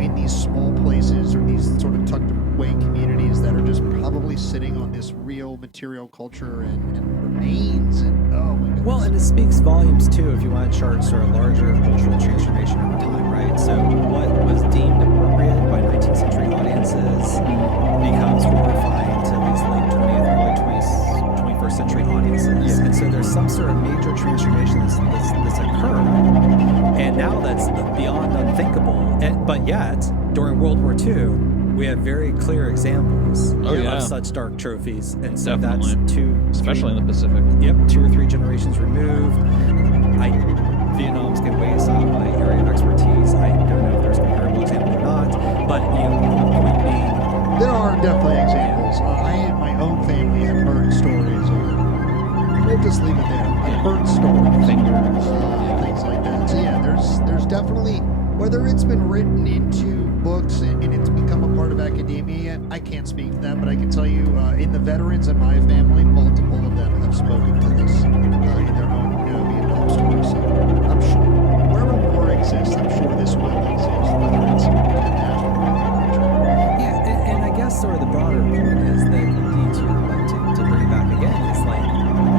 in these small places or these sort of tucked away communities that are just probably sitting on this real material culture and remains, and oh my goodness. Well, and it speaks volumes too if you want to chart sort of larger cultural transformation over time, right? So what was deemed appropriate by 19th century audiences becomes horrifying to these late 20th, early 21st century audiences. Yeah. And so there's some And now that's beyond unthinkable. But yet, during World War II, we have very clear examples of such dark trophies. And so Definitely. that's Especially in the Pacific. Yep, 2 or 3 generations removed. Vietnam's getting way outside my area of expertise. I don't know if there's a comparable example or not. But, point being... There are definitely examples. I in my own family have heard stories of... We'll just leave it there. I've heard stories. Fingers. Things like that. So yeah, there's definitely... Whether it's been written into books and it's become a part of academia yet, I can't speak to that, but I can tell you in the veterans in my family, multiple of them have spoken to this in their own Vietnam stories. So I'm sure wherever war exists, I'm sure this will exist, whether it's in the national or country. Yeah, and I guess sort of the broader point is that to bring it back again, is like,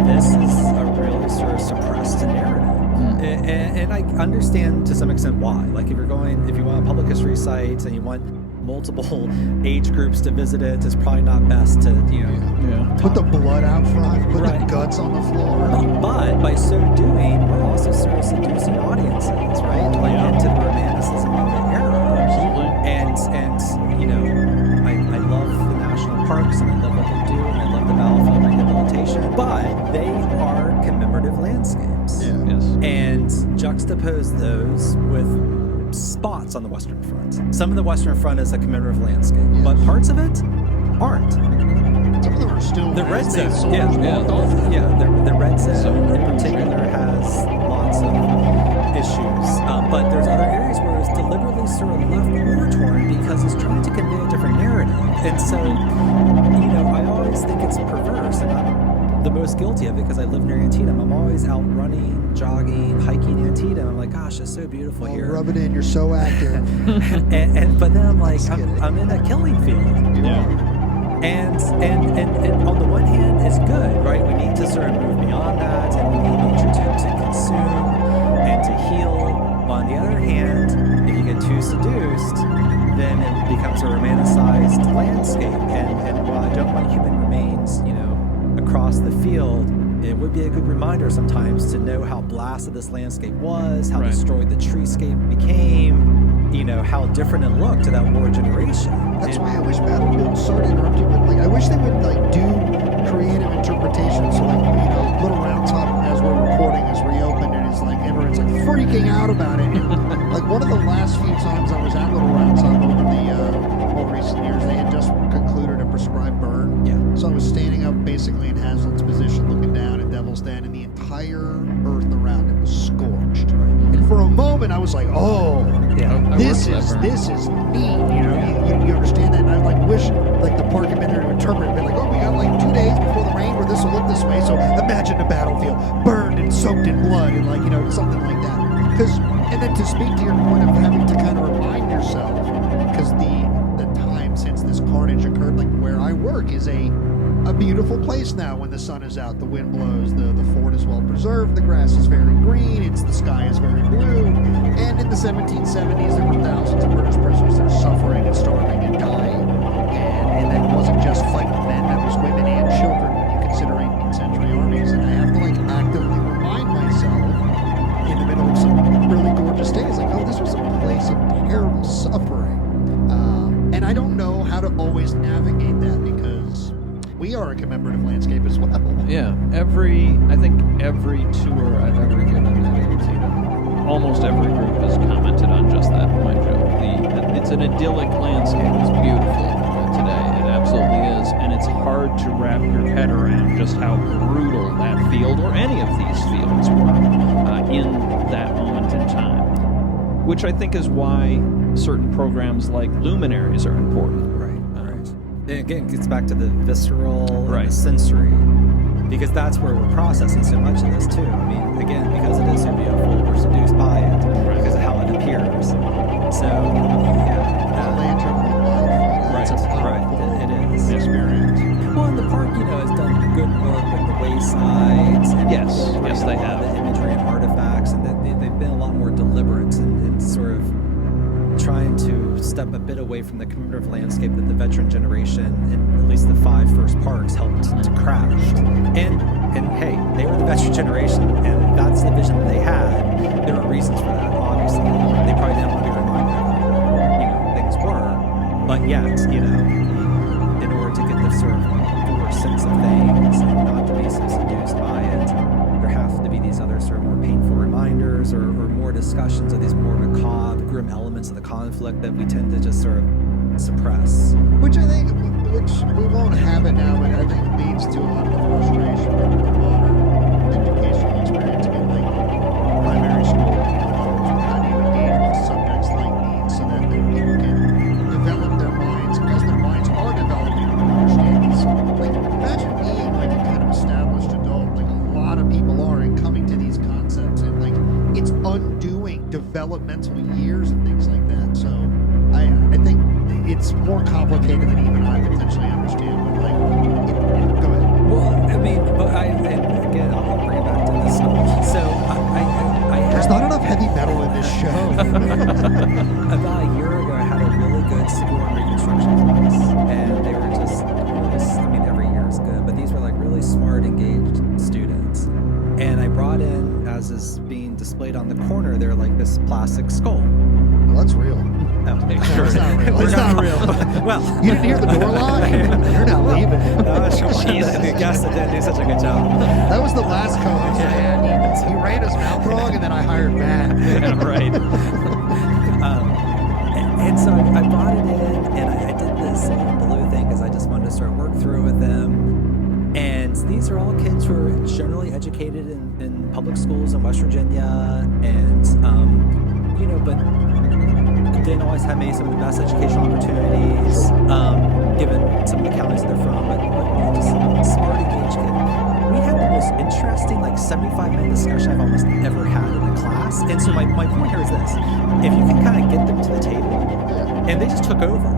this is a really sort of suppressed narrative. And I understand to some extent why. Like if you want a public history site and you want multiple age groups to visit it, it's probably not best to, Put the blood out front, put the guts on the floor. But by so doing, we're also sort of seducing audiences, right? Into the romanticism of the era. Absolutely. And I love the national parks and I love what they do and I love the battlefield rehabilitation, but they are commemorative landscapes. Yeah. Yes. And juxtapose those with spots on the Western Front. Some of the Western Front is a commemorative landscape, but parts of it aren't. Some of them are still The red zone, the the red zone in particular has lots of issues, but there's other areas where it's deliberately sort of left war-torn because it's trying to convey a different narrative. And so, I always think it's perverse, and I'm the most guilty of it because I live near Antietam. I'm always out running, jogging, hiking Antietam. I'm like, gosh, it's so beautiful here. Rub it in, you're so active. but then I'm like, I'm in a killing field. Yeah. And on the one hand, it's good, right? We need to sort of move beyond that, and we need nature to consume and to heal. But on the other hand, if you get too seduced, then it becomes a romanticized landscape. And while I don't want human remains, across the field, it would be a good reminder sometimes to know how blasted this landscape was, how destroyed the treescape became, how different it looked to that war generation. That's why I wish Battlefield, sorry to interrupt you, but I wish they would do creative interpretations. So Little Round Top, as we're recording, is reopened and it's everyone's freaking out about it. And one of the last few times I was at Little Round Top over the more recent years, they had just concluded a prescribed burn. Yeah. So I was standing up basically in Haslett's position, looking down at Devil's Den, and the entire earth around it was scorched. And for a moment, I was like, "Oh, this is neat." You understand that? And I wish the park had been there to interpret it. Oh, we got 2 days before the rain where this will look this way. So imagine the battlefield burned and soaked in blood, and something like that. And then to speak to your point of having to kind of remind yourself, because the time since this carnage occurred, where I work is a beautiful place now. When the sun is out, the wind blows, the fort is well preserved, the grass is very green, the sky is very blue. And in the 1770s, there were thousands of British prisoners that were suffering and starving and dying. And that wasn't just fighting men, that was women and children when you consider 18th century armies. And I have to actively remind myself in the middle of some really gorgeous days, this was a place of terrible suffering. And I don't know how to always navigate that because we are a commemorative landscape as well. Yeah, I think every tour I've ever given at Antietam, almost every group has commented on just that point, Joe. It's an idyllic landscape. It's beautiful today. It absolutely is. And it's hard to wrap your head around just how brutal that field, or any of these fields, were in that moment in time. Which I think is why certain programs like Luminaries are important. And again, it gets back to the visceral and the sensory, because that's where we're processing so much of this too. I mean, again, because it is so beautiful, we're seduced by it because of how it appears. So, that lantern of life, it's a powerful it is experience. Well, and the park, has done good work with the waysides. And Yes, they have. The imagery and artifacts, and they've been a lot more deliberate and sort of trying to step a bit away from the commemorative landscape that the veteran generation, and at least the 5 first parks, helped to craft. And hey, they were the veteran generation, and that's the vision that they had. There were reasons for that, obviously. obviously. They probably didn't want to be reminded of how, things were. But yet, in order to get the sort of fuller sense of things and not to be so seduced by it, there have to be these other sort of more painful reminders or more discussions of these more macabre, grim elements of the conflict that we tend to just sort of suppress. Which we won't have it now, but I think leads to a lot of frustration with the modern educational experience in primary school. How do you engage with subjects like these so that people can develop their minds as their minds are developing to understand these? Imagine being a kind of established adult, a lot of people are, and coming to these concepts, and it's undoing developmental years and things like that. So I think it's more complicated than even I potentially understand. But go ahead. Well, I mean, but and again, I'll bring it back to this. So there's not enough heavy metal in this show. About a year ago, I had a really good civil war reconstruction class, and they were just every year is good, but these were really smart, engaged students. And I brought in, as is being displayed on the corner, they're this plastic skull. Well, that's real. Oh, sure. It's not real. It's not real. Well, you didn't hear the door lock? You're not leaving. The guest that didn't do such a good job. That was the last co-host I had. He ran his mouth wrong, and then I hired Matt. Yeah, right. And so I brought it in, and I did this blue thing because I just wanted to sort of work through with them. And these are all kids who are generally educated in public schools in West Virginia, and but didn't always have maybe some of the best educational opportunities, given some of the counties they're from, but just smart, engaged kid. We had the most interesting 75-minute discussion I've almost ever had in a class. And so my point here is this: if you can kind of get them to the table, and they just took over.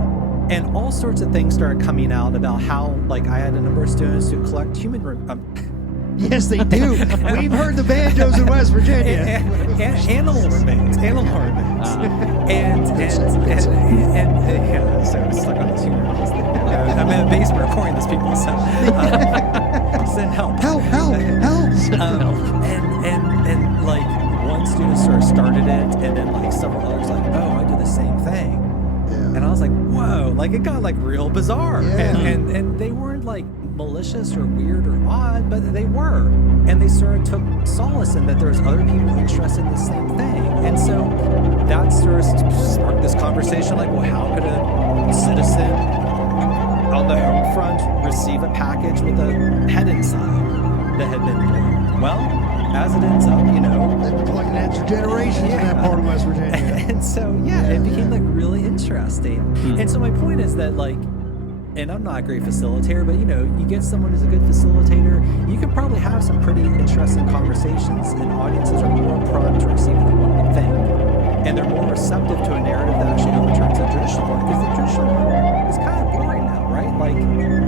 And all sorts of things started coming out about how, I had a number of students who collect yes, they do. We've heard the banjos in West Virginia. Animal remains. And so I was stuck on this humor. I'm in a basement recording these people, so send help. Help. And one student sort of started it, and then several others oh, I do the same thing. And I was whoa, it got real bizarre. Yeah. And they weren't malicious or weird or odd, but they were. And they sort of took solace in that there was other people interested in the same thing. And so that sort of sparked this conversation well, how could a citizen on the home front receive a package with a head inside that had been blown? Well, as it ends up, they've been collecting extra generations in that part of West Virginia. And so, it became really interesting. And so my point is that and I'm not a great facilitator, but you get someone who's a good facilitator, you can probably have some pretty interesting conversations, and audiences are more prone to receiving than one would think. And they're more receptive to a narrative that actually overturns the traditional one, because the traditional one is kind of boring now, right?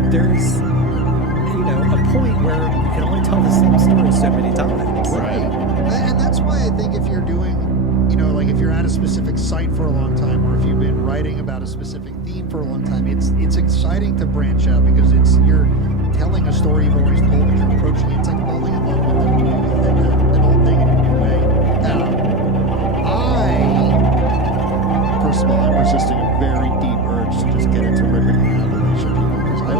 There's a point where you can only tell the same story so many times. Right. And that's why I think if you're doing, if you're at a specific site for a long time, or if you've been writing about a specific theme for a long time, it's exciting to branch out, because you're telling a story you've always told, but you're approaching it. It's like falling in love with an old thing in a new way. First of all, I'm resisting a very deep urge to just get into ripping on Appalachian people, because I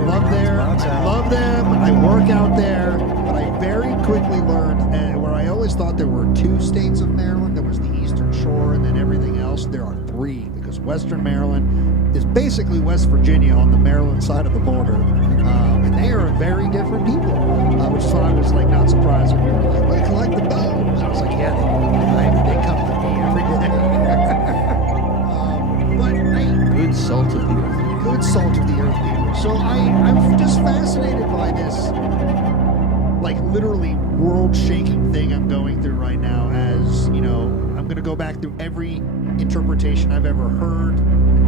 love them, I work out there, but I very quickly learned, where I always thought there were two states of Maryland. There was the Eastern Shore, and then everything else. There are three, because Western Maryland is basically West Virginia on the Maryland side of the border, and they are very different people, which is why I was not surprised when you were we collect the bones. I was yeah, they come to me every day. Good salt of the earth. Good salt of the earth people. So I'm just fascinated by this, literally world-shaking thing I'm going through right now. As I'm going to go back through every interpretation I've ever heard,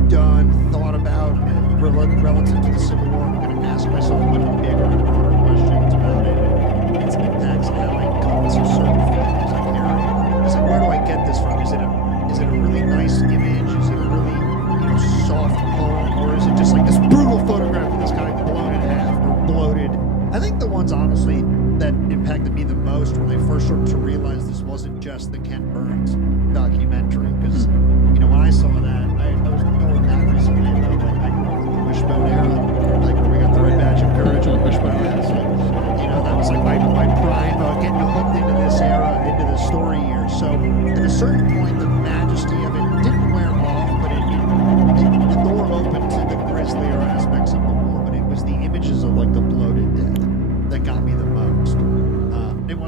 done, thought about, relative to the Civil War. I'm going to ask myself much bigger and broader questions about it and its impacts, and how I come to certain feelings I carry. It's where do I get this from? Is it a really nice image? Is it a really soft poem, or is it just this brutal photograph of this guy blown in half or bloated? I think the ones, honestly, that impacted me the most when I first started to realize this wasn't just the Ken Burns documentary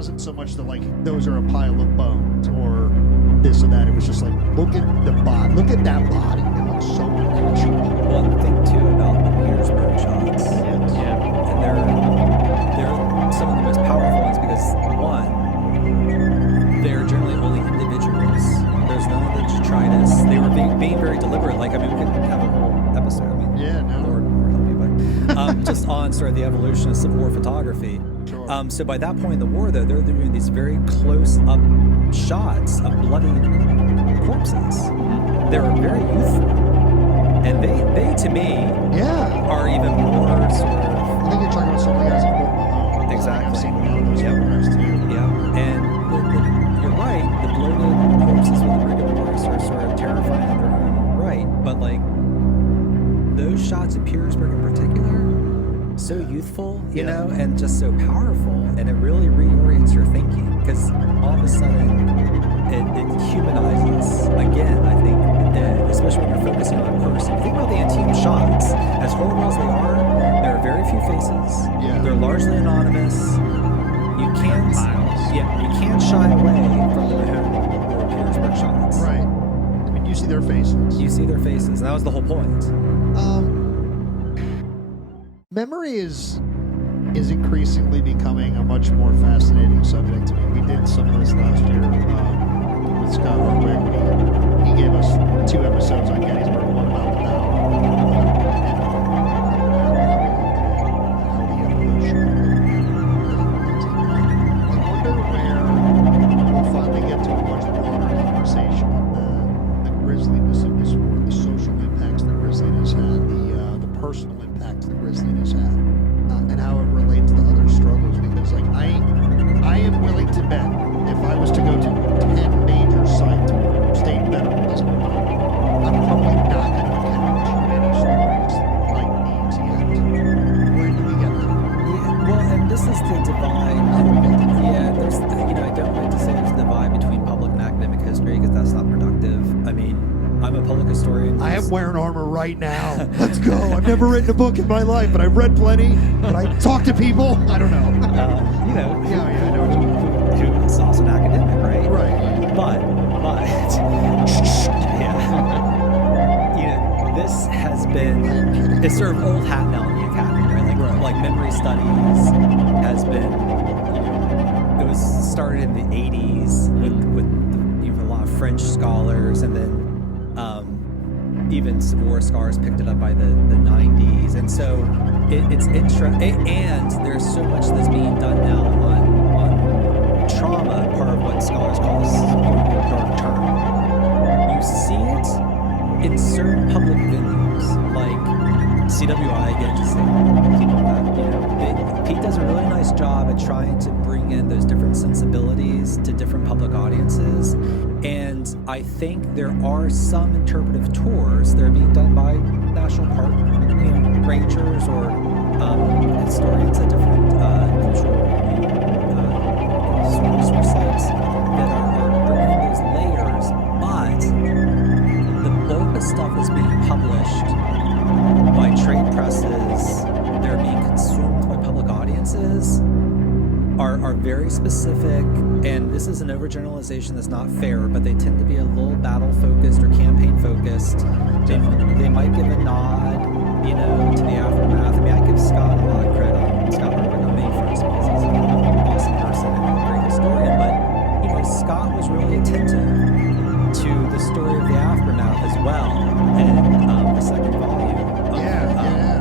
wasn't so much the like those are a pile of bones or this or that. It was just like look at the body, look at that body. It looks so unnatural. One thing too about the Petersburg shots, Yes. Yeah. and they're some of the most powerful ones because one, they're generally only individuals. There's none of the detritus. They were being very deliberate. Like, I mean, we could have a whole episode. I mean, Yeah, no. Lord help you, but just on sort of the evolution of Civil War photography. Sure. So by that point in the war, though, they're doing these very close-up shots of bloody corpses. They were very youthful, and they to me Yeah. are even more sort of. I think you're talking about some of the guys in Fort Mahone. Exactly. I've seen a lot of those Yep. photographs too. Yeah, and you're right. The bloated corpses with the rigor mortis are sort of terrifying in their own right, but like those shots of Petersburg in particular, so youthful, you know, and just so powerful, and it really reorients your thinking because all of a sudden it humanizes again. I think the dead, especially when you're focusing on a person. Think about the intimate shots, as horrible as they are. There are very few faces. Yeah. They're largely anonymous. You can't, you can't shy away from the Mahone or Petersburg shots. Right. I mean, you see their faces. You see their faces, and that was the whole point. Memory is increasingly becoming a much more fascinating subject to me. We did some of this last year with Scott Hartwig when he gave us 2 episodes on Gettysburg, one about the battle, how the evolution of I wonder where we'll finally get to a much broader conversation on the grisliness of this war, the social impacts that grisliness had, the personal impacts that grisliness had, and how it relates to other struggles. Because, like, I am willing to bet if I was to go to 10 major sites where state veterans, I'm probably not going to encounter too many stories like these yet. When do we get there? Yeah, well, and this is the divide. How do we get there? Yeah, there's, I don't like to say there's a divide between public and academic history because that's not productive. I mean, I'm a public historian. I am wearing armor right now. Let's go. I've never written a book in my life, but I've read plenty. But I talk to people. I don't know. Yeah, I know what you mean. who is also an academic, right? Right. But, yeah, this has been, it's sort of old hat now in the academy, right? Like memory studies has been, it was started in the 80s with a lot of French scholars, and then even Civil War scholars picked it up by the 90s, and so it's interesting. And there's so much that's being done now on trauma, part of what scholars call this quote-unquote dark term. You see it in certain public venues, like CWI, again, just saying, keep on that. Pete does a really nice job at trying to bring in those different sensibilities to different public audiences. And I think there are some interpretive tours that are being done by national park rangers or historians at different cultural resource sites that are bringing in those layers. But the bulk of stuff that's being published by trade presses, they're being consumed by public audiences, are very specific, and this is an overgeneralization that's not fair, but they tend to be a little battle-focused or campaign-focused. They might give a nod, to the aftermath. I mean, I give Scott a lot of credit on Scott Hartwig on many fronts because he's an awesome person and a great historian, but, Scott was really attentive to the story of the aftermath as well, and the second volume of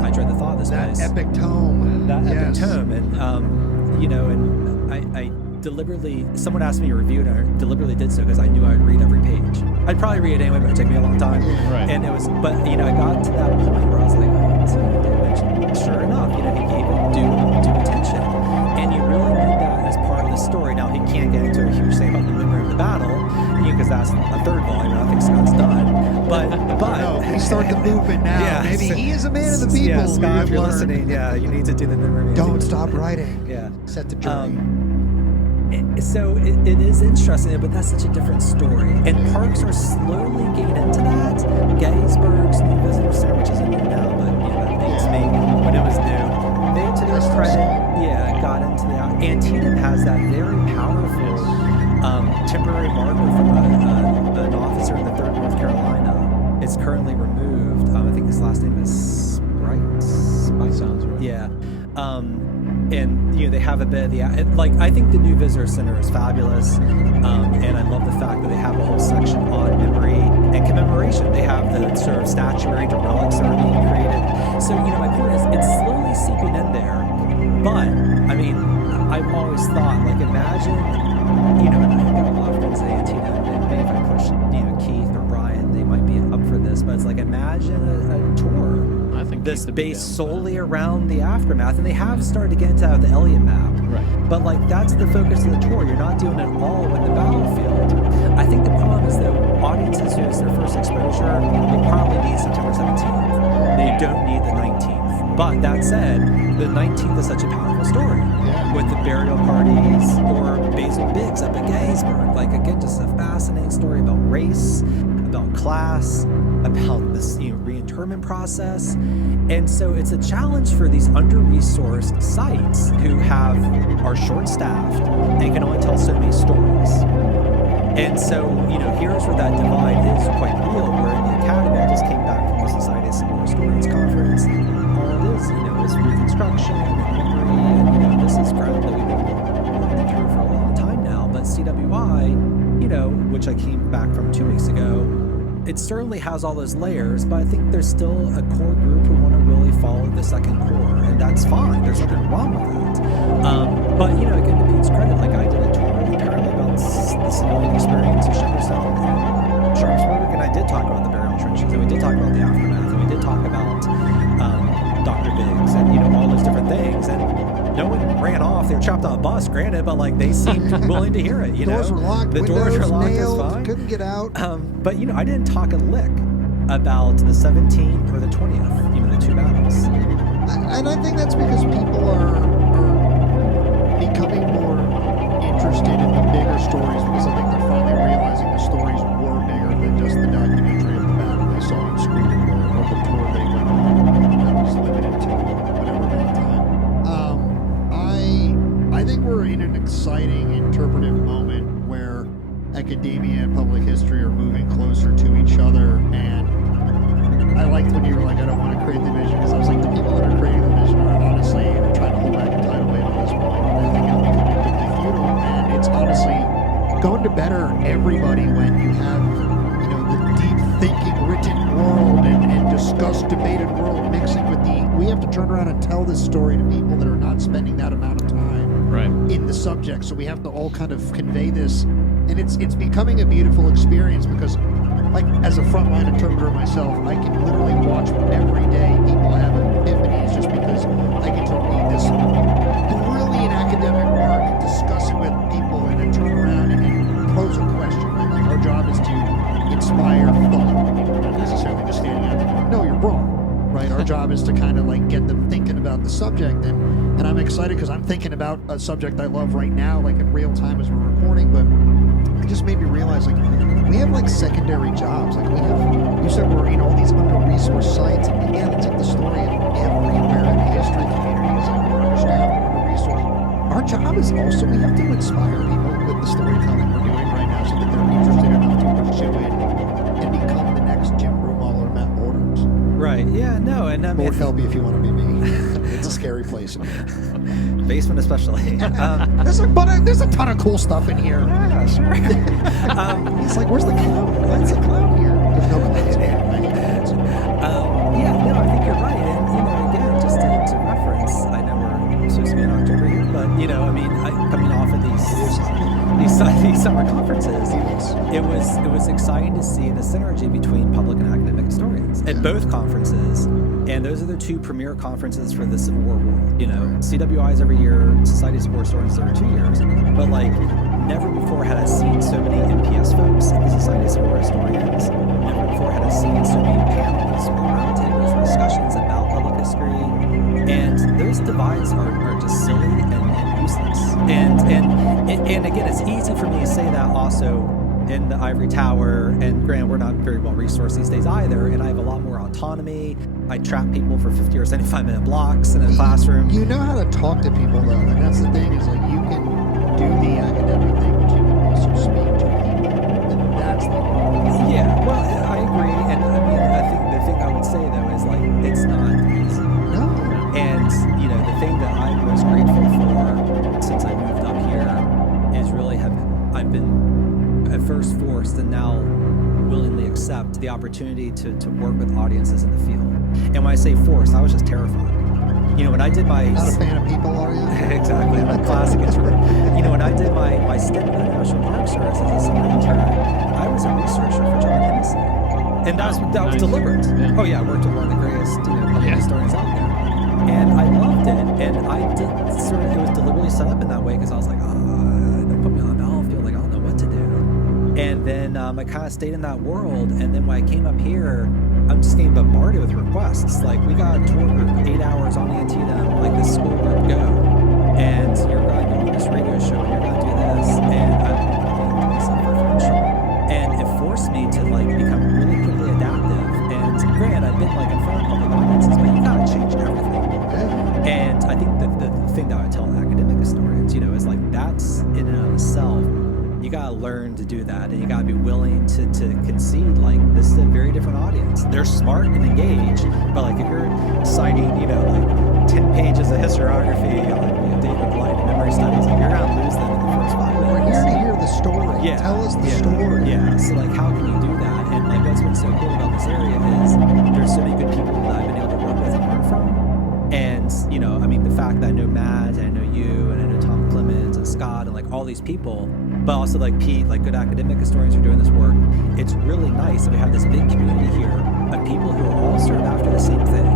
I Dread the Thought of This Place. That epic tome. Epic tome, and and I deliberately, someone asked me to review it, and I deliberately did so because I knew I would read every page. I'd probably read it anyway, but it would take me a long time. Right. And it was, but I got to that point where I was like, oh, what's he gonna do? And sure enough, he gave it due attention, and you really need that as part of the story. Now, he can't get into a huge thing about the memory of the battle, because that's a third volume, and I think Scott's done. But No, we start the movement now. Yeah, Maybe so- he is a man of the people. Yeah, Scott, if you're Learn. listening, you need to do the memory. Don't stop writing. Yeah. Set the journey. So it is interesting, but that's such a different story. And parks are slowly getting into that. Gettysburg's New Visitor Center, which isn't new now, but that makes me, when it was new, they, to their credit, got into that. Antietam has that very Yeah. And they have a bit of the I think the new visitor center is fabulous, and I love the fact that they have a whole section on memory and commemoration. They have the sort of statuary to relics that are being created. So my point is it's slowly seeping in there. But I mean, I've always thought, like, imagine, and I will often say, and maybe if I push Keith or Brian, they might be up for this, but it's like, imagine a tour. I think this based solely around the aftermath, and they have started to get into the Elliott map. Right. But like that's the focus of the tour. You're not doing it all with the battlefield. I think the problem is that audiences who is their first exposure, they probably need September 17th. They don't need the 19th. But that said, the 19th is such a powerful story. With the burial parties or Basil Biggs up at Gettysburg. Like, again, just a fascinating story about race, about class, about this reinterment process. And so it's a challenge for these under-resourced sites who are short-staffed and can only tell so many stories. And so, here's where that divide is quite real, where in the Academy, I just came back from the Society of Civil Historians Conference. All it is reconstruction and memory, and, this is ground that we've been working through for a long time now. But CWI, which I came back from 2 weeks ago, it certainly has all those layers, but I think there's still a core group who want to really follow the second core, and that's fine. There's nothing wrong with that. But, again, to Pete's credit, like, I did a tour entirely about the civilian experience of Shepherdstown and Sharpsburg, and I did talk about the burial trenches, and we did talk about the aftermath, and we did talk about Dr. Biggs, and, all those different things, and no one ran off. They were trapped on a bus, granted, but like they seemed willing to hear it. Doors were locked. The doors were locked. Nailed, is fine. Couldn't get out. But I didn't talk a lick about the 17th or the 20th. The two battles. And I think that's because people are becoming more interested in the bigger stories, because I think they're finally realizing the stories were bigger than just the documentary of the battle they saw in school or the tour they went on that was limited to whatever that time. I think we're in an exciting interpretive moment where academia and public history are moving closer to each other, and I liked when you were like, I don't want to create the vision, because I was like, the people that are creating the vision are honestly trying to hold back a tidal wave at this point. I think it's becoming quickly futile, and it's honestly going to better everybody when you have, the deep thinking, written world and discussed, debated world mixing with we have to turn around and tell this story to people that are not spending that amount of time in the subject. So we have to all kind of convey this, and it's becoming a beautiful experience, because like, as a frontline interpreter myself, I can literally watch every day people have epiphanies just because I get to read this brilliant academic work and discuss it with people, and then turn around and pose a question, right? Like, our job is to inspire thought. We're not necessarily just standing out there going, no, you're wrong, right? Our job is to kind of like get them thinking about the subject, and I'm excited because I'm thinking about a subject I love right now, like in real time as we're recording, but it just made me realize, like, we have like secondary jobs. Like, you said we're in all these under-resourced sites, and yeah, that's like the story of everywhere in the history community is like we're understaffed, we're under-resourced. Our job is also, we have to inspire people with the storytelling we're doing right now so that they're interested enough to pursue it and become the next Jim Broomall or Matt Borders. Right, yeah, no, and I mean, Lord help you if you want to be me. It's a scary place in here. Basement especially. There's a ton of cool stuff in here. Yeah, sure. It's like, where's the clown? When's the clown here? There's no clowns here. Yeah, no, I think you're right. And, again, just to reference, I know we're supposed to be in October here, but, I mean, coming off of these summer conferences, it was exciting to see the synergy between public and academic historians at both conferences. And those are the two premier conferences for the Civil War world. CWI is every year, Society of Civil War Historians is every 2 years. But like, never before had I seen so many MPS folks at the Society of Civil War Historians. Never before had I seen so many panels or roundtables or discussions about public history. And those divides are just silly and useless. And again, it's easy for me to say that also in the Ivory Tower, and granted, we're not very well resourced these days either, and I have a lot more autonomy. I trap people for 50 or 75-minute blocks in a classroom. You know how to talk to people, though, and that's the thing, is like, you can do the academic thing, but you can also speak to people, and that's the problem. Yeah, well, I agree, and I mean, I think the thing I would say, though, is like, it's not easy. No. And, and now willingly accept the opportunity to work with audiences in the field. And when I say forced, I was just terrified. You know, when I did my... Not a fan of people, are you? Exactly. I'm a classic introvert. You know, when I did my stint with the National Park Service as a summer intern, I was a researcher for John Hennessy. And that was deliberate. Yeah. Oh yeah, I worked with one of the greatest, public historians out there. And I loved it. And I did it was deliberately set up in that way because I was like, don't put me on the battlefield. Like, I don't know what to do. And then I kind of stayed in that world. And then when I came up here, I'm just getting bombarded with requests. Like, we got a tour group, 8 hours on Antietam, like this school group, go. And you're going to go on this radio show, and you're going to do this. And I'm being self-referential. And it forced me to, like, become really quickly adaptive. And granted, I've been, like, in front of public audiences, but you got to change everything. And I think the thing that I tell academic historians, is like, that's in and of itself. You gotta learn to do that, and you gotta be willing to concede, like, this is a very different audience. They're smart and engaged, but like if you're citing, like 10 pages of historiography on David Blight and memory studies, like, you're gonna lose them in the first 5 minutes. We're here to hear the story. Yeah. Tell us the story. Yeah. So like, how can you do that? And like, what's been so cool about this area is there's so many good people that I've been able to work with and learn from. And the fact that I know Matt and I know you and I know Tom Clemens and Scott and like all these people, but also like Pete, like good academic historians who are doing this work. It's really nice that we have this big community here of people who are all sort of after the same thing.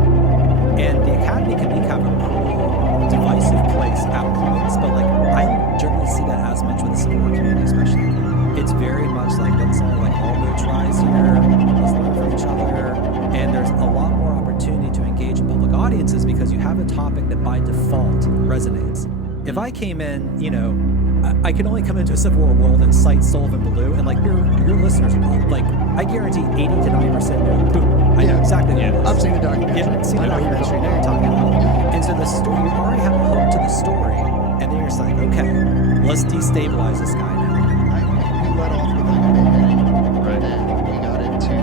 And the academy can be kind of a cruel, divisive place at points, but like I don't generally see that as much with the Civil War community, especially. It's very much like, let's all boats rise here, let's learn from each other, and there's a lot more opportunity to engage in public audiences because you have a topic that by default resonates. If I came in, I can only come into a Civil War world and cite Sullivan Ballou, and like your listeners, like I guarantee 80 to 90% know. Boom, I know exactly what it is. I've seen the documentary. Yeah, seen the documentary. Now you're talking about. And so the story, you already have a hook to the story, and then you're just like, okay, let's destabilize this guy now. We let off with like a big heading, Right. and then we got into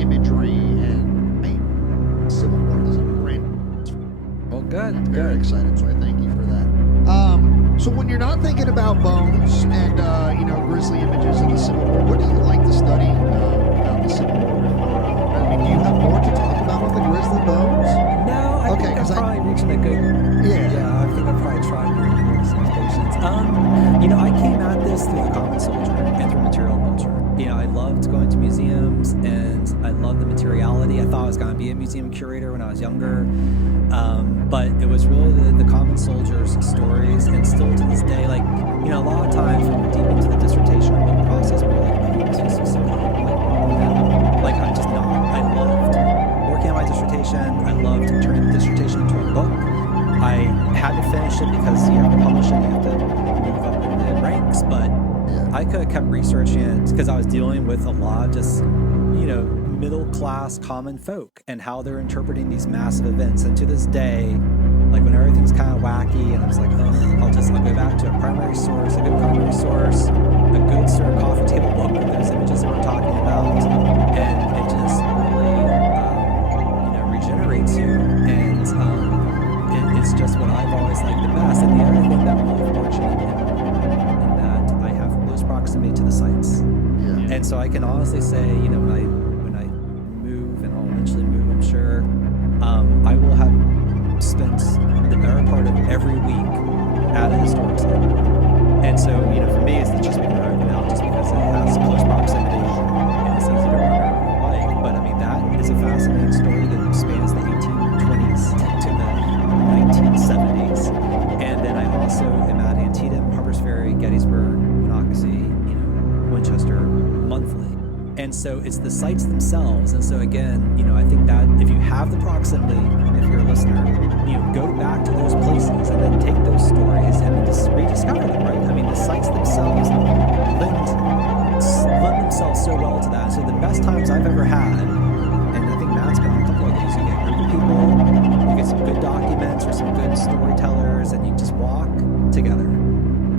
imagery and Civil War as a print. Well, good. Very excited, so I thank you for that. So when you're not thinking about bones and grisly images of the Civil War, what do you like to study about the Civil War? Do you have more to talk about with the grisly bones? No, I Okay, think I'm 'cause probably reaching a good. Yeah. I think I probably tried your some patience. I came at this through the common soldier and through material culture. I loved going to museums and I loved the materiality. I thought I was going to be a museum curator when I was younger. But it was really the common soldier's stories, and still to this day, like, a lot of times when you're deep into the dissertation or book process, we're like, oh, this is so cool. Like, I'm just not. I loved working on my dissertation. I loved turning the dissertation into a book. I had to finish it because you have to publish it, you have to move up in the ranks, but I could have kept researching it because I was dealing with a lot of just, middle-class common folk and how they're interpreting these massive events. And to this day, like when everything's kind of wacky and I'm just like, I'll go back to a primary source, a good primary source, a good sort of coffee table book with those images that we're talking about, and it just really, regenerates you. And it's just what I've always liked the best. And the other thing that I'm really fortunate in that I have close proximity to the sites. Yeah. And so I can honestly say, when I move, and I'll eventually move, I'm sure, I will have spent the better part of every week at a historic site. And so, for me, it's just been driving out just because it has close proximity and it's easy to run around on a bike. But that is a fascinating story that spans the 1820s to the 1970s. And then I also am at Antietam, Harpers Ferry, Gettysburg, Monocacy, Winchester monthly. And so it's the sites themselves. And so again, I think that if you have the proximity, if you're a listener, go back to those places and then take those stories and then just rediscover them, right? The sites themselves lend themselves so well to that. So the best times I've ever had, and I think Matt's been on a couple of these, you get a group of people, you get some good documents or some good storytellers, and you just walk together.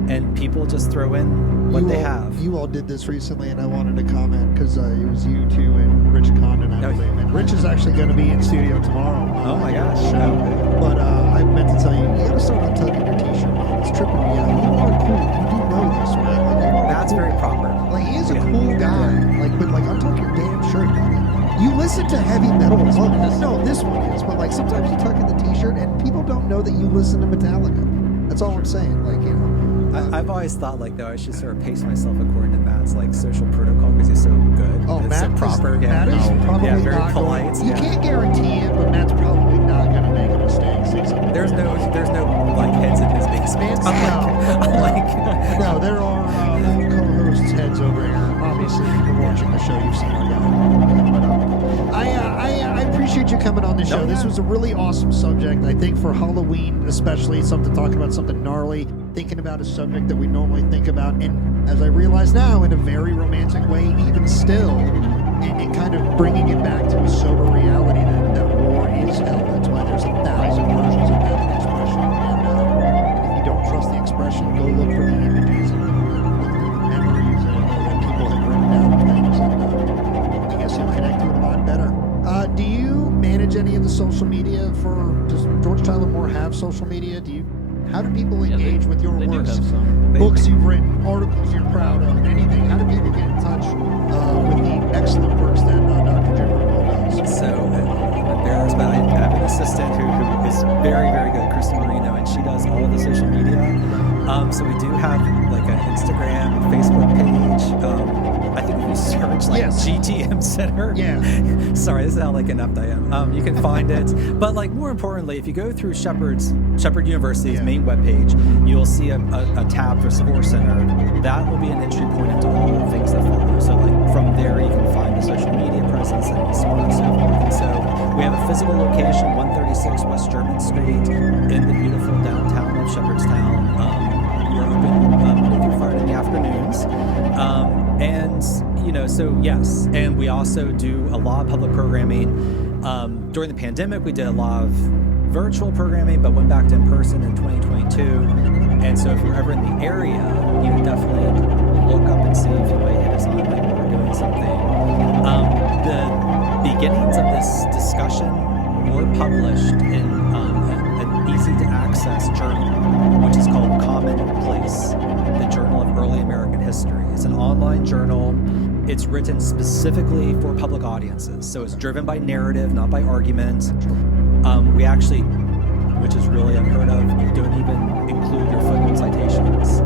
And people just throw in what they have. You all did this recently, and I wanted to comment because it was you two and Rich Condon, I believe. And Rich is actually going to be in studio tomorrow. Oh my gosh! But I meant to tell you, you got to start untucking your T-shirt. Man. It's tripping me out. You are cool. You do know this, right? Like, That's cool. very proper. listen to heavy metal. No, this one is, but like sometimes you tuck in the t-shirt and people don't know that you listen to Metallica. That's all I'm saying. Like, you know. I've always thought like though I should sort of pace myself according to Matt's like social protocol because he's so good. Oh, it's Matt, so proper. Matt is probably very not polite. You can't guarantee it, but Matt's probably not going to make a mistake. Say something. There's no like heads in his basement. No, there are old co-hosts' heads over here. Obviously, if you're watching the show, you've seen our guy. But I appreciate you coming on the show. This was a really awesome subject. I think for Halloween, especially, talking about something gnarly, thinking about a subject that we normally think about, and as I realize now, in a very romantic way, even still, and kind of bringing it back to a sober reality that war is hell. That's why there's 1,000 versions of that expression. And if you don't trust the expression, go look for the images and look through the memories that people have written down of things, and I guess you'll connect to it a lot better. Do you manage any of the social media does George Tyler Moore have social media? How do people engage with your works? Books you've written, articles you're proud of, anything. How do people get in touch with the excellent works that Dr. Jim Broomall does? So I'm embarrassed, but I have an assistant who is very, very good, Kristen Marino, and she does all of the social media. So we do have like an Instagram, Facebook page. I think if you search like GTM Center. Yeah. Sorry, this is how like inept I am. You can find it. But like more importantly, if you go through Shepherd University's main webpage, you'll see a tab for Support Center. That will be an entry point into all the things that follow. So like from there you can find the social media presence and so on and so forth. And so we have a physical location, 136 West German Street in the beautiful downtown of Shepherdstown. We're open Monday through Friday in the afternoons. And, you know, so yes, and we also do a lot of public programming. During the pandemic, we did a lot of virtual programming, but went back to in-person in 2022. And so if you're ever in the area, you know, definitely look up and see if you might hit us on like we're doing something. The beginnings of this discussion were published in an easy-to-access journal, which is called Commonplace, the Journal of Early American History. It's an online journal. It's written specifically for public audiences. So it's driven by narrative, not by argument. We actually, which is really unheard of, don't even include your footnote citations.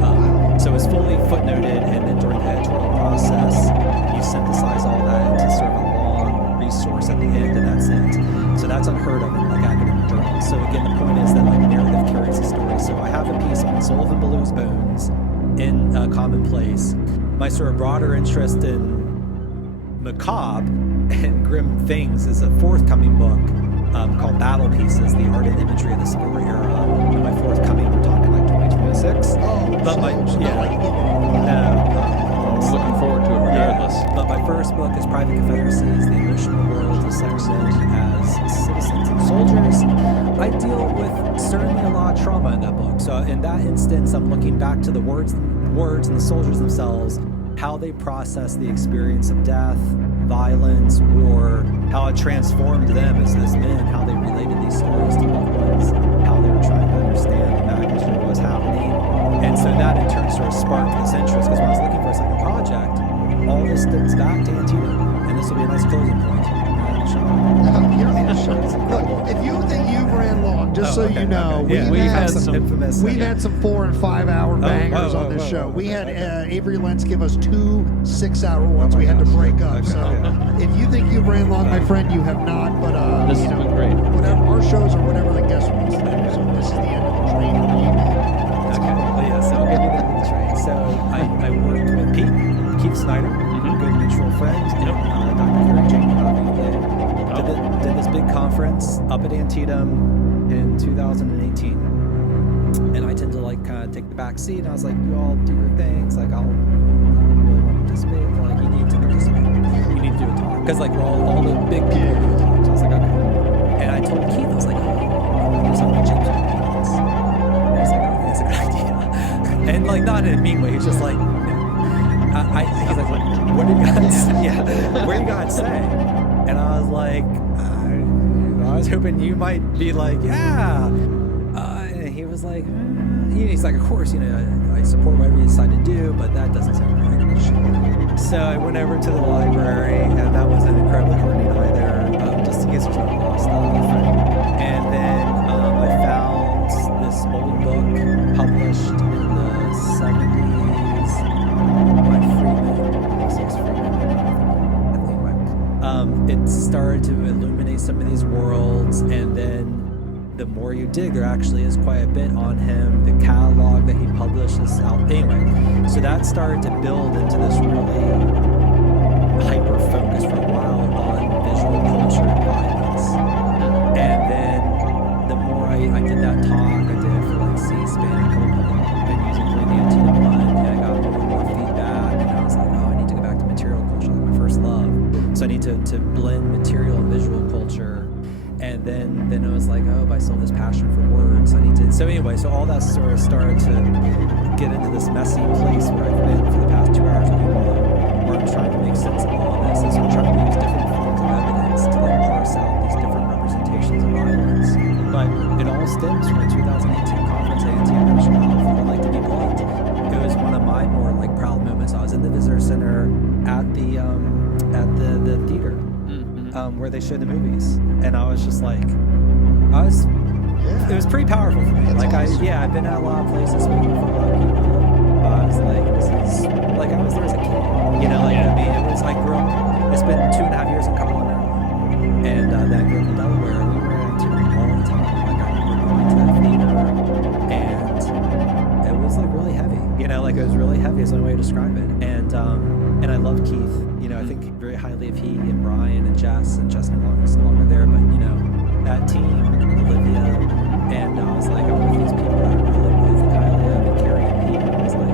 So it's fully footnoted, and then during the editorial process, you synthesize all that into sort of a long resource at the end, and that's it. So that's unheard of in like academic journals. So again, the point is that like narrative carries a story. So I have a piece on Sullivan Ballew's bones in Commonplace. My sort of broader interest in macabre and grim things is a forthcoming book called Battle Pieces, The Art and Imagery of the Civil War Era. And my forthcoming, we're talking like 2026. Looking forward to it regardless. But my first book is Private Confederacies, The Emotional World of Sexmen as Citizens and Soldiers. I deal with certainly a lot of trauma in that book. So in that instance, I'm looking back to the words and the soldiers themselves, how they process the experience of death, violence, war, how it transformed them as men, how they related these stories to loved ones, how they were trying to understand the magnitude of what was happening. And so that in turn sort of sparked this interest, because when I was looking for a second project, all this stems back to Antietam, and this will be a nice closing point. Look, if you think you've ran long, you know, we've had some infamous. We've had some 4 and 5 hour bangers on this show. We had Avery Lentz give us 2 6-hour ones we had to break up. If you think you've ran long, my friend, you have not. But this has been great. Whatever our shows or whatever the guest wants to do. So this is the end of the train for you. So I'll give you the end of the train. So I worked with Keith Snyder, good mutual friend, and Dr. Kerry Jane. Did this big conference up at Antietam in 2018, and I tend to like kind of take the back seat, and I was like, you all do your things, like I don't really want to participate, but like you need to participate, you need to do a talk, because like all the big people do talks. I was like, okay, and I told Keith, I was like, oh, I'm gonna do something with James Jones. And he's like, oh, that's a good idea, and like not in a mean way, he's just like, no. He's like, what do you guys what do you guys say? And I was like, I was hoping you might be like, yeah. And he was like, he's like, of course, you know, I support whatever you decide to do, but that doesn't sound right. So I went over to the library, and that wasn't incredibly heartening either. guess there's not a lot of stuff. And then I found this old book published in the 70s by Freeman. It started to illuminate some of these worlds, and then the more you dig, there actually is quite a bit on him. The catalog that he published is out. Anyway, so that started to build into this really hyper focus for a while on visual culture and violence. And then the more I did that talk, I did it for like C-SPAN, a couple public venues, including the Antietam, and I got more and more feedback, and I was like, oh, I need to go back to material culture, like my first love. So I need to blend material and visual culture. And then it was like, oh, but I still have this passion for words. I need to. So anyway, so all that sort of started to get into this messy place where I've been for the past 2 hours with you all, where I'm trying to make sense of all of this. And so I'm trying to use different forms of evidence to like parse out these different representations of violence. But it all stems from the 2018 conference at Anti-National Health. I like to be blunt. It was one of my more like proud moments. I was in the visitor center at the theater. Where they showed the movies, and I was just like, it was pretty powerful for me. That's like awesome. I've been at a lot of places speaking for a lot of people, but I was like, this is like I was there as a kid, I mean, it was, I grew up, it's been 2.5 years in Cumberland, Maryland, and then I grew up in Delaware, and we were at Antietam all the time. Like I remember going to that theater, and it was like really heavy, like it was really heavy is the only way to describe it. And I love Keith. I think very highly of he and Brian and Jess no longer there, but that team, Olivia, and I was like, I'm with these people that I really, really think highly of, and Carrie and Pete, and I was like,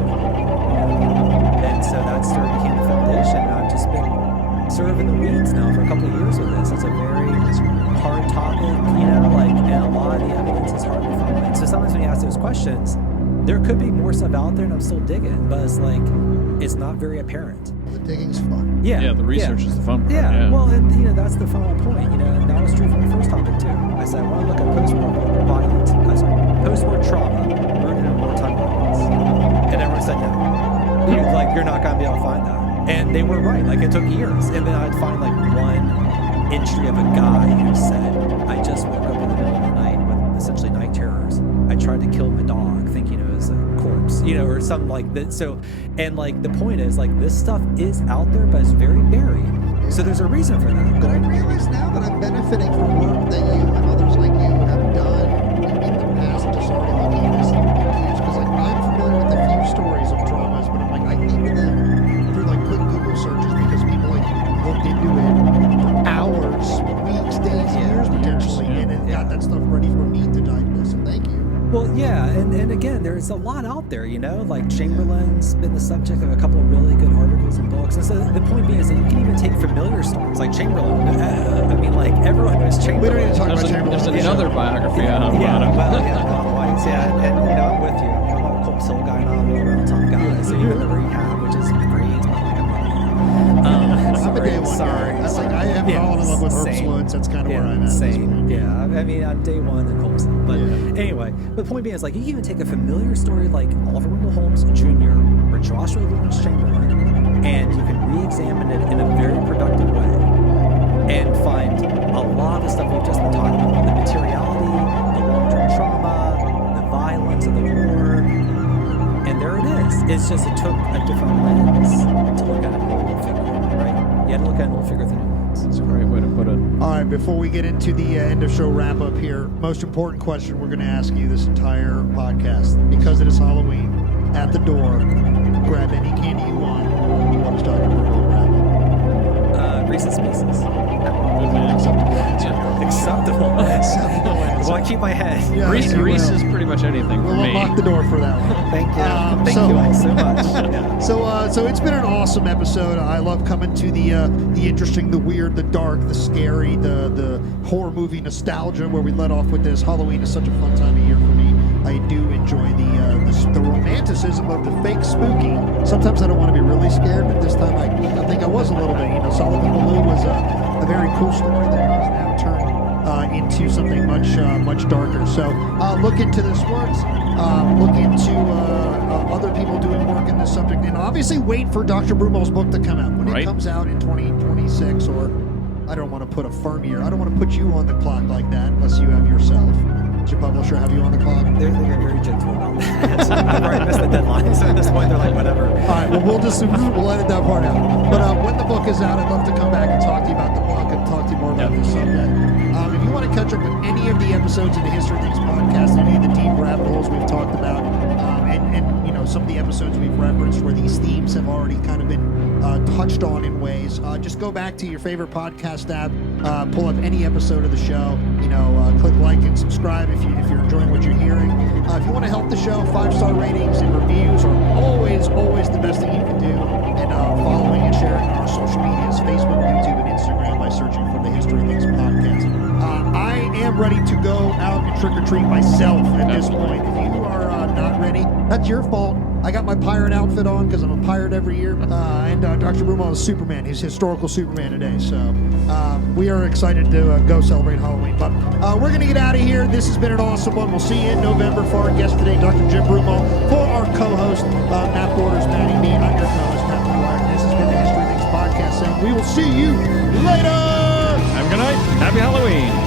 and so that sort of became the foundation, and I've just been sort of in the weeds now for a couple of years with this. It's a very hard topic, and a lot of the evidence is hard to find. So sometimes when you ask those questions, there could be more stuff out there, and I'm still digging, but it's like, it's not very apparent. The digging's fun. Yeah, the research is the fun part. Yeah, well, and that's the final point, and that was true for the first topic too. I said, I want to look at post-war violence, post-war trauma rooted in wartime violence, and everyone said no. You're not going to be able to find that, and they were right. Like it took years, and then I'd find like one entry of a guy who said, I just woke up in the middle of the night with essentially night terrors. I tried to kill my dog, thinking it was a corpse, or something like that. So, and like the point is, like this stuff is out there, but it's very buried. So there's a reason for that. But I realize now that I'm benefiting from work that you and others like you have done in the past, just already looking at this news, because like I'm familiar with a few stories of traumas, but I'm like I think of them through like quick Google searches because people like looked into it for hours, weeks, days, years potentially, and it got that stuff ready for me to digest. So thank you. Well, yeah, and again, there's a lot out there, like Chamberlain's been the subject of a couple of really good articles and books. And so the point being is that you can even take familiar stories like Chamberlain. I mean, like everyone knows Chamberlain. We don't need to talk about Chamberlain. There's another biography out about him. Ron Weiss, and I'm with you. I'm a Colts Hill guy, not a little around top guy. So even the rehab, which is great, but like I'm a day one guy. I have fallen in love with Herb's Woods. That's kind of where I'm at. Same. Yeah. I mean, I'm day one in Colts Hill. But anyway, the point being is like you can even take a familiar story like Oliver Wendell Holmes Jr. or Joshua Lawrence Chamberlain, and you can re-examine it in a very productive way and find a lot of the stuff we've just been talking about: the materiality, the long-term trauma, the violence of the war, and there it is. It's just it took a different lens to look at an old figure, right? You had to look at an old figure through a new lens. That's a great way to put it. All right, before we get into the end of show wrap up here, most important question we're going to ask you this entire podcast, because it is Halloween, at the door, grab any candy you want. What is Dr. Broomall grabbing? Reese's Pieces. Good man. Acceptable answer. Acceptable. Acceptable answer. Well, I keep my head. Yes, you Reese will. is pretty much anything for We'll me. unlock the door for that one. Thank you. Thank so- you all so much. Yeah. So it's been an awesome episode. I love coming to the interesting, the weird, the dark, the scary, the horror movie nostalgia where we let off with this. Halloween is such a fun time of year for me. I do enjoy the romanticism of the fake spooky. Sometimes I don't want to be really scared, but this time I think I was a little bit. Sullivan Ballou was a very cool story that has now turned into something much darker. So look into this works. Look into other people doing work in this subject, and obviously wait for Dr. Broomall's book to come out. When it comes out in 2026 or I don't want to put you on the clock like that unless you have yourself. Does your publisher have you on the clock? They're very gentle about that. I've already missed the deadline, so at this point they're like, whatever. All right, well, we'll edit that part out. But when the book is out, I'd love to come back and talk to you about the book and talk to you more about this subject. If you want to catch up with any of the episodes of the History of Things podcast, any of the deep rabbit holes we've talked about, and you know, some of the episodes we've referenced where these themes have already kind of been touched on in ways, just go back to your favorite podcast app, pull up any episode of the show, you know, click like and subscribe if you're enjoying what you're hearing. If you want to help the show, 5-star ratings and reviews are always the best thing you can do. And following and sharing our social medias, Facebook, YouTube, and Instagram by searching for the History of Things podcast. I am ready to go out and trick-or-treat myself at this point. If you are not ready, that's your fault. I got my pirate outfit on because I'm a pirate every year. And Dr. Broomall is Superman. He's historical Superman today. So we are excited to go celebrate Halloween. But we're going to get out of here. This has been an awesome one. We'll see you in November. For our guest today, Dr. Jim Broomall. For our co-host, Matt Borders, Maddie B. I'm your co-host, Matt McGuire. This has been the History of Things podcast saying we will see you later. Have a good night. Happy Halloween.